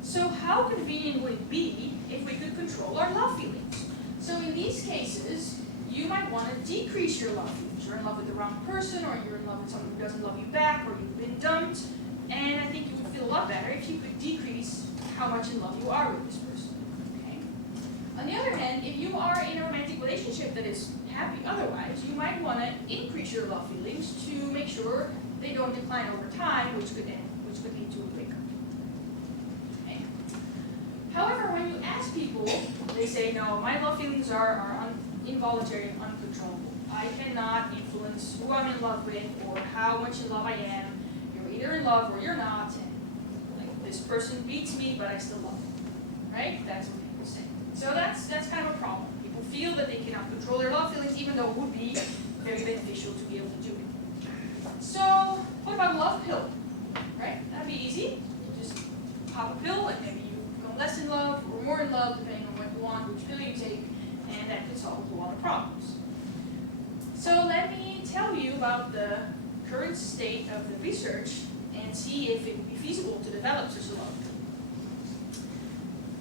So how convenient would it be if we could control our love feelings? So in these cases, you might want to decrease your love feelings. You're in love with the wrong person, or you're in love with someone who doesn't love you back, or you've been dumped. And I think you would feel a lot better if you could decrease how much in love you are with this person. Okay? On the other hand, if you are in a romantic relationship that is happy otherwise, you might want to increase your love feelings to make sure they don't decline over time, which could lead to a breakup. Okay? However, when you ask people, they say, no, my love feelings are involuntary and uncontrollable. I cannot influence who I'm in love with or how much in love I am. You're either in love or you're not. And like, this person beats me, but I still love them. Right? That's what people say. So that's kind of a problem. People feel that they cannot control their love feelings, even though it would be very beneficial to be able to do it. So what about a love pill? Right? That'd be easy. You just pop a pill and maybe you become less in love or more in love, depending on what you want, which pill you take, and that could solve a lot of problems. So let me tell you about the current state of the research and see if it would be feasible to develop such a love pill.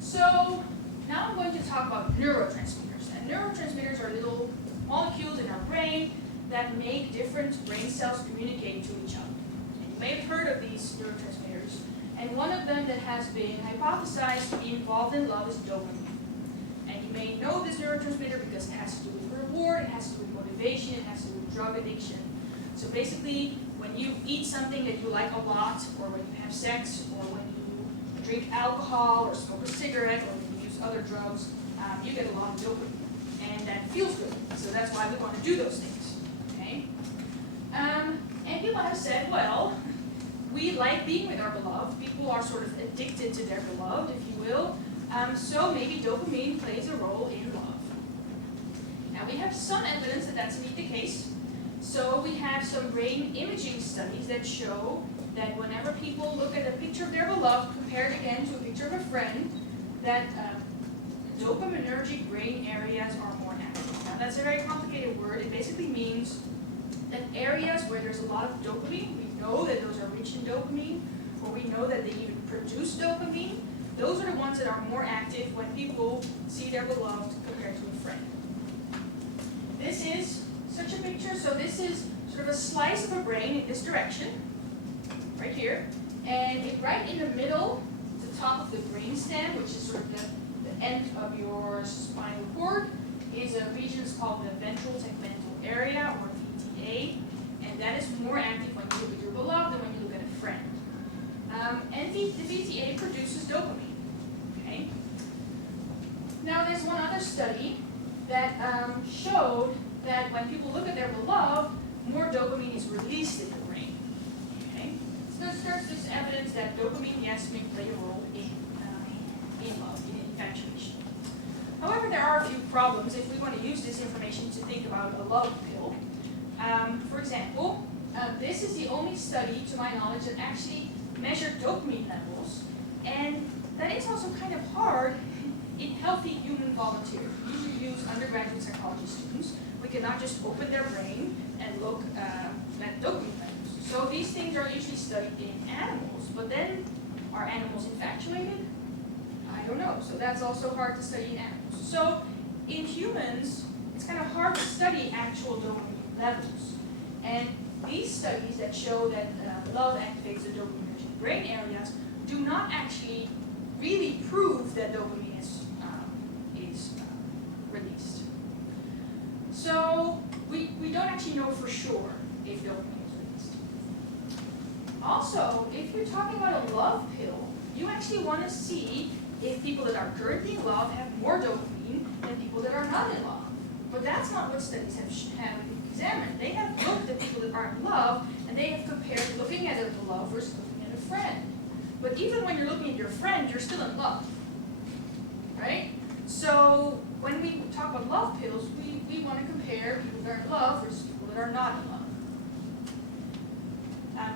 So now I'm going to talk about neurotransmitters. And neurotransmitters are little molecules in our brain that make different brain cells communicate to each other. And you may have heard of these neurotransmitters. And one of them that has been hypothesized to be involved in love is dopamine. And you may know this neurotransmitter because it has to do with reward, it has to do with motivation, it has to do with drug addiction. So basically, when you eat something that you like a lot, or when you have sex, or when you drink alcohol, or smoke a cigarette, or when you use other drugs, you get a lot of dopamine. And that feels good. So that's why we want to do those things. Okay? And people have said, well, we like being with our beloved. People are sort of addicted to their beloved, if you will. So maybe dopamine plays a role in love. Now we have some evidence that that's indeed the case. So we have some brain imaging studies that show that whenever people look at a picture of their beloved compared again to a picture of a friend, that dopaminergic brain areas are more active. Now that's a very complicated word. It basically means that areas where there's a lot of dopamine, we know that those are rich in dopamine, or we know that they even produce dopamine. Those are the ones that are more active when people see their beloved compared to a friend. This is such a picture. So this is sort of a slice of a brain in this direction, right here. And right in the middle, the top of the brainstem, which is sort of the end of your spinal cord, is a region called the ventral tegmental area, or VTA. And that is more active when you look at your beloved than when you look at a friend. And the VTA produces dopamine. Okay. Now there's one other study that showed that when people look at their beloved, more dopamine is released in the brain. Okay. So there's this evidence that dopamine, yes, may play a role in love, in infatuation. However, there are a few problems if we want to use this information to think about a love pill. For example, this is the only study, to my knowledge, that actually measured dopamine levels, and that is also kind of hard in healthy human volunteers. We usually use undergraduate psychology students. We cannot just open their brain and look at dopamine levels. So these things are usually studied in animals, but then are animals infatuated? I don't know. So that's also hard to study in animals. So in humans, it's kind of hard to study actual dopamine levels. And these studies that show that love activates the dopaminergic brain areas do not actually really prove that dopamine is released. So we don't actually know for sure if dopamine is released. Also, if you're talking about a love pill, you actually want to see if people that are currently in love have more dopamine than people that are not in love. But that's not what studies have examined. They have looked at people that are in love, and they have compared looking at a love versus looking at a friend. But even when you're looking at your friend, you're still in love, right? So when we talk about love pills, we want to compare people that are in love versus people that are not in love.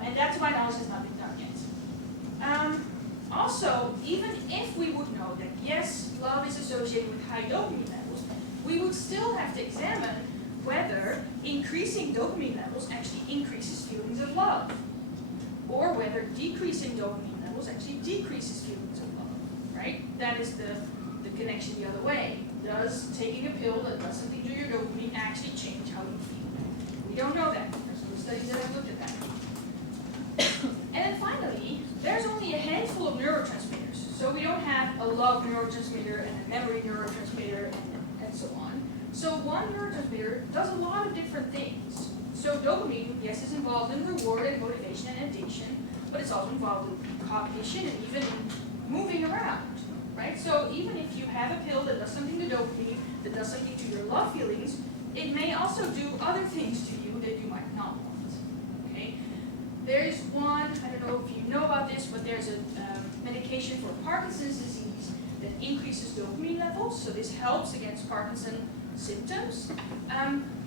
And that, to my knowledge, has not been done yet. Also, even if we would know that, yes, love is associated with high dopamine levels, we would still have to examine whether increasing dopamine levels actually increases feelings of love, or whether decreasing dopamine levels actually decreases feelings of love, right? That is the connection the other way. Does taking a pill that does something to your dopamine actually change how you feel? We don't know that. There's no studies that have looked at that. And then finally, there's only a handful of neurotransmitters. So we don't have a love neurotransmitter and a memory neurotransmitter and so on. So one neurotransmitter does a lot of different things. So dopamine, yes, is involved in reward and motivation and addiction, but it's also involved in cognition and even in moving around, right? So even if you have a pill that does something to dopamine, that does something to your love feelings, it may also do other things to you that you might not want, okay? There's one, I don't know if you know about this, but there's a medication for Parkinson's disease that increases dopamine levels, so this helps against Parkinson's symptoms.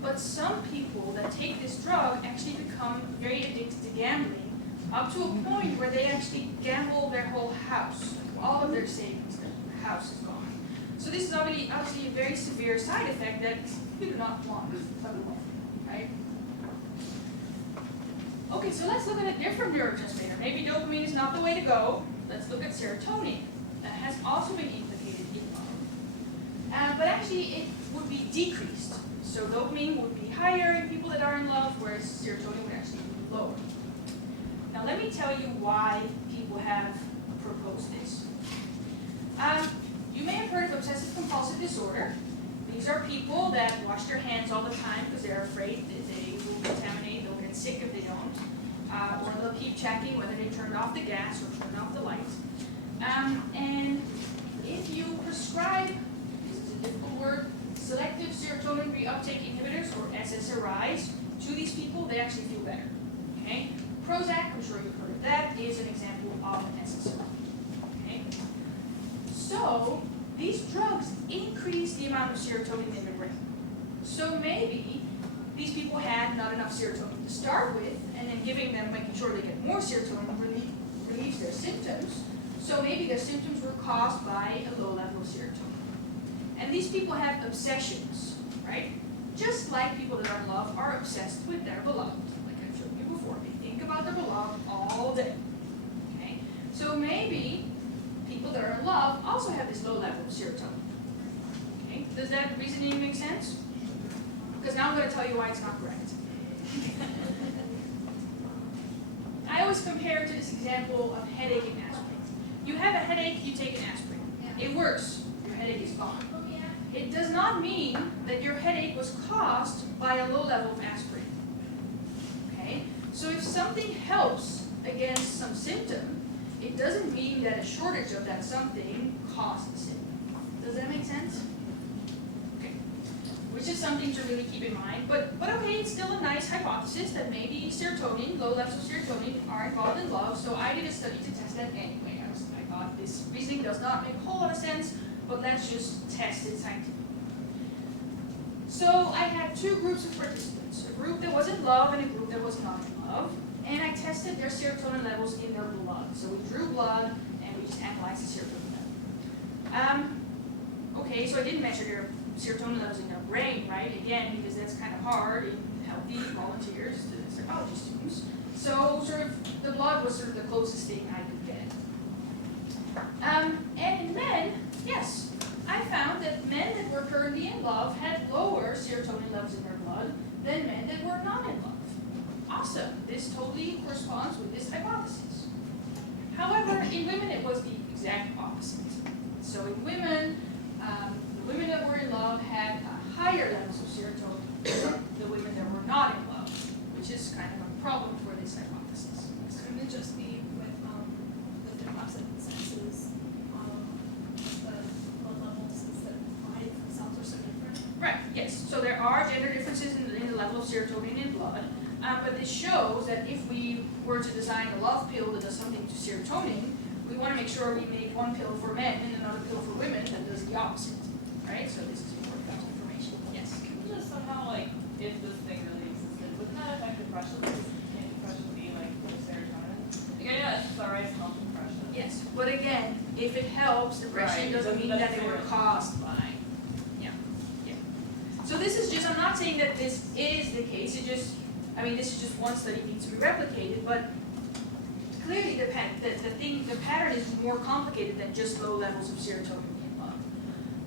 But some people that take this drug actually become very addicted to gambling, up to a point where they actually gamble their whole house, all of their savings, their house is gone. So this is obviously a very severe side effect that you do not want, right? Okay, so let's look at a different neurotransmitter. Maybe dopamine is not the way to go. Let's look at serotonin. That has also been implicated in love. But actually, it would be decreased. So dopamine would be higher in people that are in love, whereas serotonin would actually be lower. Now let me tell you why people have proposed this. You may have heard of obsessive compulsive disorder. These are people that wash their hands all the time because they're afraid that they will contaminate, they'll get sick if they don't. Or they'll keep checking whether they turned off the gas or turned off the lights. And if you prescribe, this is a difficult word, selective serotonin reuptake inhibitors, or SSRIs, to these people, they actually feel better. Okay? Prozac, I'm sure you've heard of that, is an example of an SSRI. Okay? So, these drugs increase the amount of serotonin in the brain. So maybe these people had not enough serotonin to start with, and then giving them, making sure they get more serotonin relieves their symptoms. So maybe their symptoms were caused by a low level of serotonin. And these people have obsessions, right? Just like people that are in love are obsessed with their beloved, like I've shown you before. They think about their beloved all day. Okay? So maybe people that are in love also have this low level of serotonin. Okay? Does that reasoning make sense? Because now I'm going to tell you why it's not correct. I always compare to this example of headache and aspirin. You have a headache, you take an aspirin. It works. Your headache is gone. It does not mean that your headache was caused by a low level of aspirin. Okay? So if something helps against some symptom, it doesn't mean that a shortage of that something caused the symptom. Does that make sense? Okay. Which is something to really keep in mind. But okay, it's still a nice hypothesis that maybe serotonin, low levels of serotonin, are involved in love. So I did a study to test that anyway. I thought this reasoning does not make a whole lot of sense, but let's just test it scientifically. So I had two groups of participants, a group that was in love and a group that was not in love, and I tested their serotonin levels in their blood. So we drew blood and we just analyzed the serotonin level. okay, so I didn't measure their serotonin levels in their brain, right? Again, because that's kind of hard in healthy volunteers, the psychology students. So sort of the blood was sort of the closest thing I could get. And in men, yes, I found that men that were currently in love had lower serotonin levels in their blood than men that were not in love. Awesome, this totally corresponds with this hypothesis. However, in women it was the exact opposite. So in women, the women that were in love had higher levels of serotonin than the women that were not in love, which is kind of a problem for this hypothesis. Couldn't it just be with the different opposite sexes, the blood levels instead of body themselves are so different? Right, yes. So there are gender differences in the level of serotonin in blood, but this shows that if we were to design a love pill that does something to serotonin, we want to make sure we make one pill for men and another pill for women that does the opposite, right? So this is important information. Yes? Just somehow, like, if this thing really existed, wouldn't that affect depression? Because can't depression be, like, low serotonin? Like, yeah, SSRIs help depression. Yes. But again, if it helps, depression Right, doesn't doesn't mean that they were necessarily. caused by. Yeah. Yeah. So this is just, I'm not saying that this is the case, it just, I mean, this is just one study needs to be replicated, but clearly the pattern is more complicated than just low levels of serotonin in blood.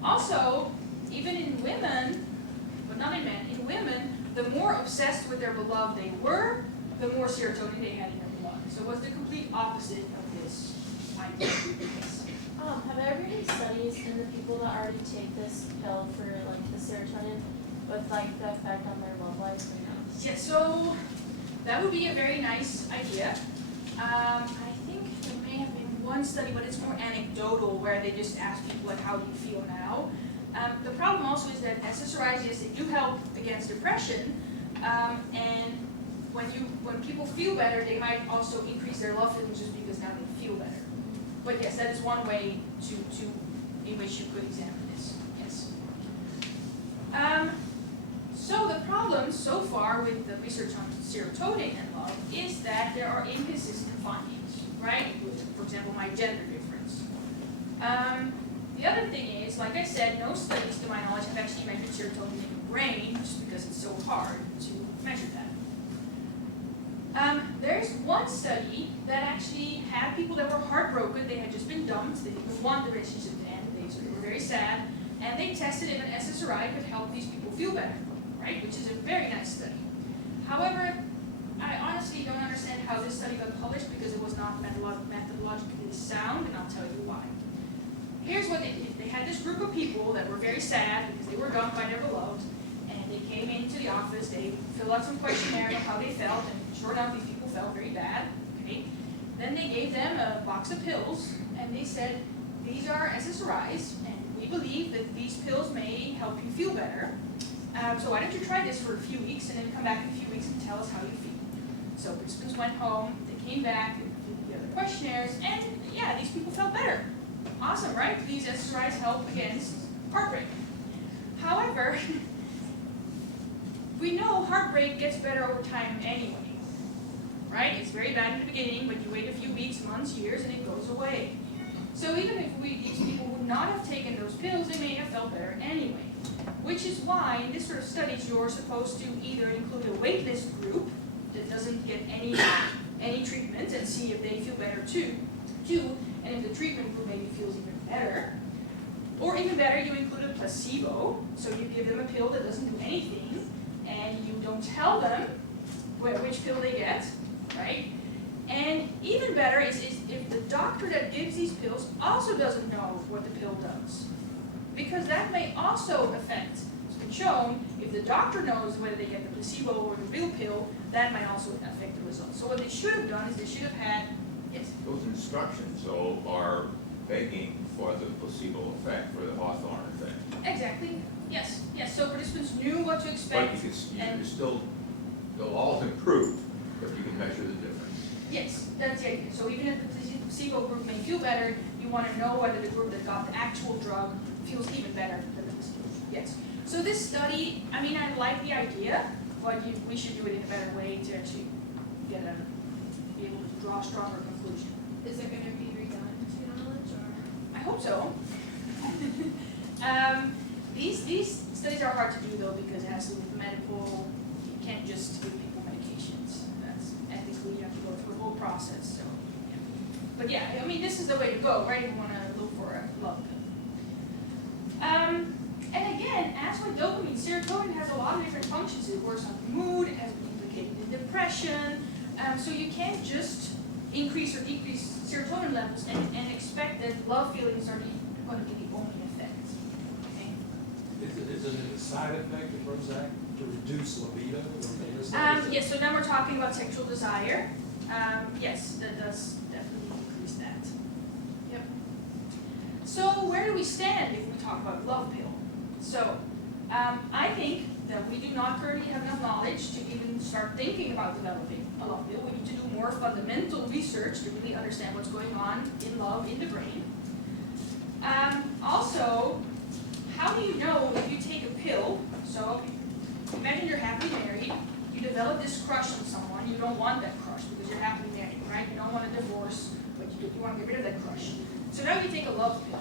Also, even in women, but not in men, in women, the more obsessed with their beloved they were, the more serotonin they had in their blood. So it was the complete opposite of this idea. Yes. Have there ever been studies in the people that already take this pill for like the serotonin with like the effect on their love life or no? Yeah, so that would be a very nice idea. I think there may have been one study, but it's more anecdotal, where they just ask people like, how do you feel now? The problem also is that SSRIs, yes, they do help against depression, and when people feel better, they might also increase their love feelings just because now they feel better. But yes, that is one way in which you could examine this. Yes. So the problem so far with the research on serotonin and love is that there are inconsistent findings, right? With, for example, my gender difference. The other thing is, like I said, no studies to my knowledge have actually measured serotonin in the brain, just because it's so hard to measure that. There's one study that actually had people that were heartbroken. They had just been dumped. They didn't want the relationship to end. They were very sad. And they tested if an SSRI could help these people feel better, right? Which is a very nice study. However, I honestly don't understand how this study got published because it was not methodologically sound, and I'll tell you why. Here's what they did. They had this group of people that were very sad because they were dumped by their beloved, and they came into the office, they filled out some questionnaire on how they felt, and sure enough, these people felt very bad, okay? Then they gave them a box of pills, and they said, these are SSRIs, and we believe that these pills may help you feel better. So why don't you try this for a few weeks, and then come back in a few weeks and tell us how you feel. So participants went home, they came back, they did the other questionnaires, and yeah, these people felt better. Awesome, right? These SSRIs help against heartbreak. However, we know heartbreak gets better over time anyway, right? It's very bad in the beginning, but you wait a few weeks, months, years, and it goes away. So even if these people would not have taken those pills, they may have felt better anyway. Which is why in this sort of studies, you're supposed to either include a waitlist group that doesn't get any treatment and see if they feel better too, and if the treatment group maybe feels even better. Or even better, you include a placebo, so you give them a pill that doesn't do anything, and you don't tell them which pill they get, right? And even better is if the doctor that gives these pills also doesn't know what the pill does. Because that may also affect, it's been shown, if the doctor knows whether they get the placebo or the real pill, that might also affect the results. So what they should have done is they should have had, yes? Those instructions, though, are begging for the placebo effect, for the Hawthorne effect. Exactly, yes, yes. So participants knew what to But expect. you can still, they'll all improve if you can measure the difference. Yes, that's the idea. So even if the placebo group may feel better, you want to know whether the group that got the actual drug feels even better than the placebo. Yes. So this study, I mean, I like the idea, but we should do it in a better way to actually be able to draw a stronger conclusion. Is it going to be redone to your knowledge, or? I hope so. These studies are hard to do though because it has to do with medical. You can't just give people medications. That's ethically you have to go through a whole process. So, yeah. But yeah, I mean this is the way to go, right? If you want to look for a love pill. And again, as with dopamine, serotonin has a lot of different functions. It works on mood, as implicated in depression. So you can't just increase or decrease serotonin levels and expect that love feelings are going to be the only effect. Okay? Is it a side effect of Prozac to reduce libido? Or Yes, so now we're talking about sexual desire. Yes, that does definitely increase that. Yep. So where do we stand if we talk about love pill? So I think that we do not currently have enough knowledge to even start thinking about developing a love pill. We need to do more fundamental research to really understand what's going on in love in the brain. Also, how do you know if you take a pill? So imagine you're happily married, you develop this crush on someone, you don't want that crush because you're happily married, right? You don't want a divorce, but you want to get rid of that crush. So now you take a love pill.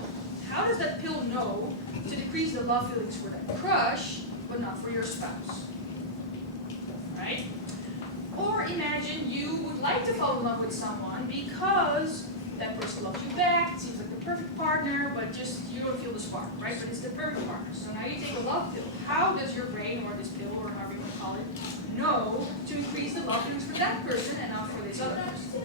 How does that pill know to decrease the love feelings for that crush, but not for your spouse? Right? Or imagine you would like to fall in love with someone because that person loves you back, seems like the perfect partner, but just you don't feel the spark, right? But it's the perfect partner. So now you take a love pill. How does your brain, or this pill, or however you want to call it, know to increase the love feelings for that person and not for this other person?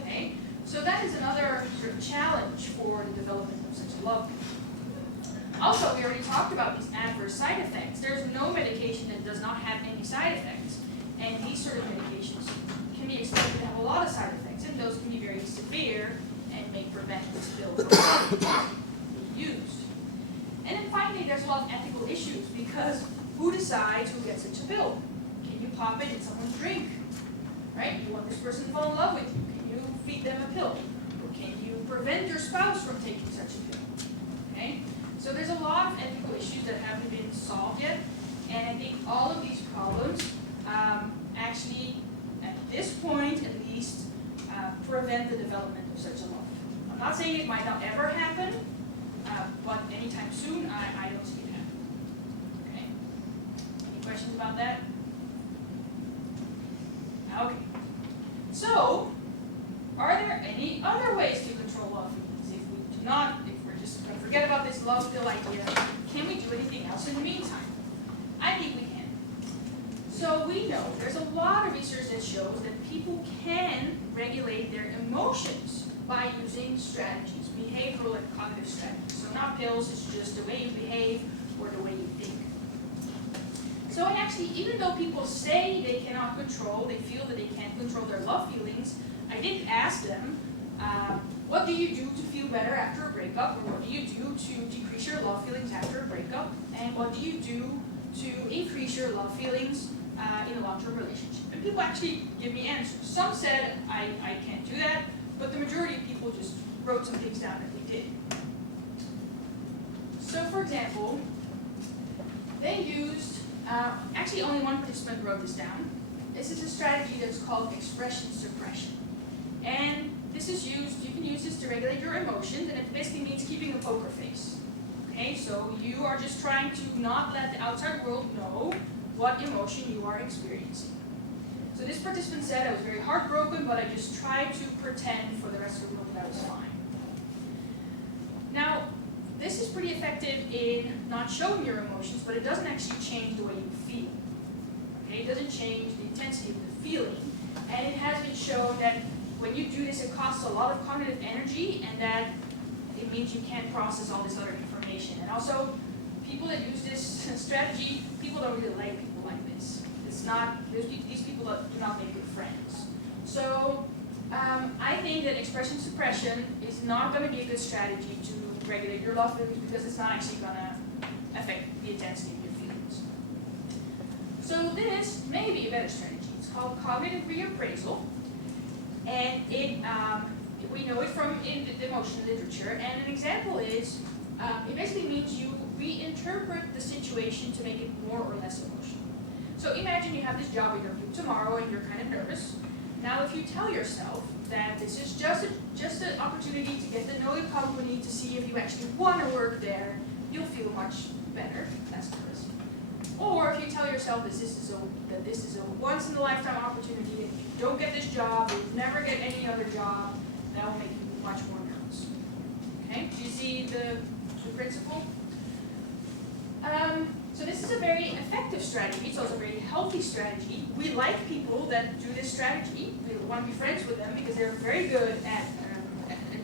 Okay? So that is another sort of challenge for the development of such a love pill. Also, we already talked about these adverse side effects. There's no medication that does not have any side effects. And these sort of medications can be expected to have a lot of side effects, and those can be very severe and may prevent this pill from being used. And then finally, there's a lot of ethical issues because who decides who gets such a pill? Can you pop it in someone's drink? Right? You want this person to fall in love with you. Can you feed them a pill? Or can you prevent your spouse from taking such a pill? Okay? So there's a lot of ethical issues that haven't been solved yet, and I think all of these problems actually, at this point at least, prevent the development of such a love. I'm not saying it might not ever happen, but anytime soon, I don't see it happen. Okay? Any questions about that? Okay. So, are there any other ways to control love feelings? If we do not, if we're just going to forget about this love pill idea, can we do anything else in the meantime? I think we can. So we know there's a lot of research that shows that people can regulate their emotions by using strategies, behavioral and cognitive strategies. So not pills, it's just the way you behave or the way you think. So actually, even though people say they cannot control, they feel that they can't control their love feelings, I did ask them, what do you do to feel better after a breakup? Or what do you do to decrease your love feelings after a breakup? And what do you do to increase your love feelings in a long-term relationship? And people actually give me answers. Some said, I can't do that, but the majority of people just wrote some things down that they did. So for example, they used, actually only one participant wrote this down. This is a strategy that's called expression suppression. And this is used, you can use this to regulate your emotions, and it basically means keeping a poker face. Okay, so you are just trying to not let the outside world know what emotion you are experiencing. So this participant said, I was very heartbroken, but I just tried to pretend for the rest of the world that I was fine. Now, this is pretty effective in not showing your emotions, but it doesn't actually change the way you feel. Okay, it doesn't change the intensity of the feeling. And it has been shown that when you do this, it costs a lot of cognitive energy, and that it means you can't process all this other information. And also, people that use this strategy, people don't really like people like this. It's not, these people do not make good friends. So I think that expression suppression is not going to be a good strategy to regulate your love feelings because it's not actually going to affect the intensity of your feelings. So this may be a better strategy. It's called cognitive reappraisal. And it, we know it from in the emotion literature. And an example is, it basically means you reinterpret the situation to make it more or less emotional. So imagine you have this job interview tomorrow and you're kind of nervous. Now if you tell yourself that this is just an opportunity to get to know the company, to see if you actually want to work there, you'll feel much better as a person. Or if you tell yourself that this is a once in a lifetime opportunity, and if you don't get this job, you'll never get any other job, that will make you much more nervous. Okay, do you see the principle? So this is a very effective strategy. It's also a very healthy strategy. We like people that do this strategy. We want to be friends with them because they're very good at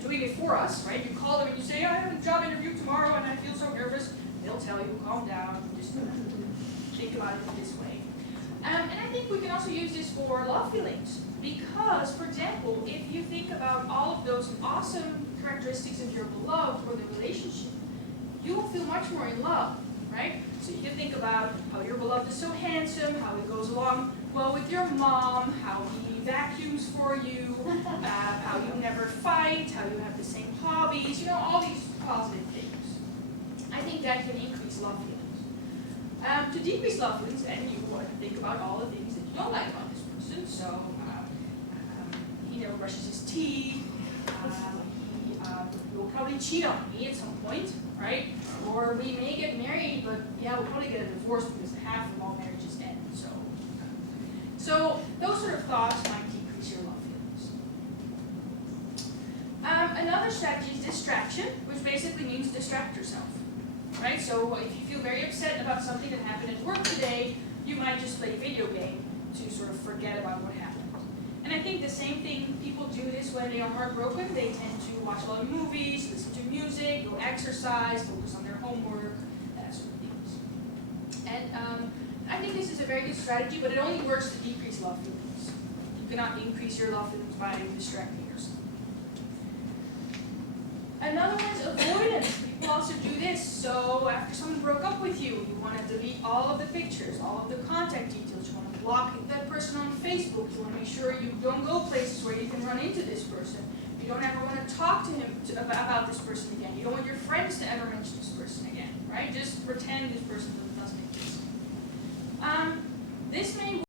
doing it for us, right? You call them and you say, I have a job interview tomorrow and I feel so nervous. They'll tell you, calm down, just think about it this way. And I think we can also use this for love feelings. Because, for example, if you think about all of those awesome characteristics of your beloved or the relationship, you will feel much more in love, right? So you can think about how your beloved is so handsome, how he goes along well with your mom, how he vacuums for you, how you never fight, how you have the same hobbies, you know, all these positive things. I think that can increase love feelings. To decrease love feelings, then you want to think about all the things that you don't like about this person. So he never brushes his teeth. He will probably cheat on me at some point, right? Or we may get married, but yeah, we'll probably get a divorce because half of all marriages end. So those sort of thoughts might decrease your love feelings. Another strategy is distraction, which basically means distract yourself, right? So if you feel very upset about something that happened at work today, you might just play a video game to sort of forget about what happened. And I think the same thing, people do this when they are heartbroken. They tend to watch a lot of movies, listen to music, go exercise, focus on their homework, that sort of things. And I think this is a very good strategy, but it only works to decrease love feelings. You cannot increase your love feelings by distracting yourself. Another one is avoidance. People also do this. So after someone broke up with you, you want to delete all of the pictures, all of the contact details. You want to block that person on Facebook. You want to make sure you don't go places where you can run into this person. You don't ever want to talk to him about this person again. You don't want your friends to ever mention this person again, right? Just pretend this person doesn't exist. This may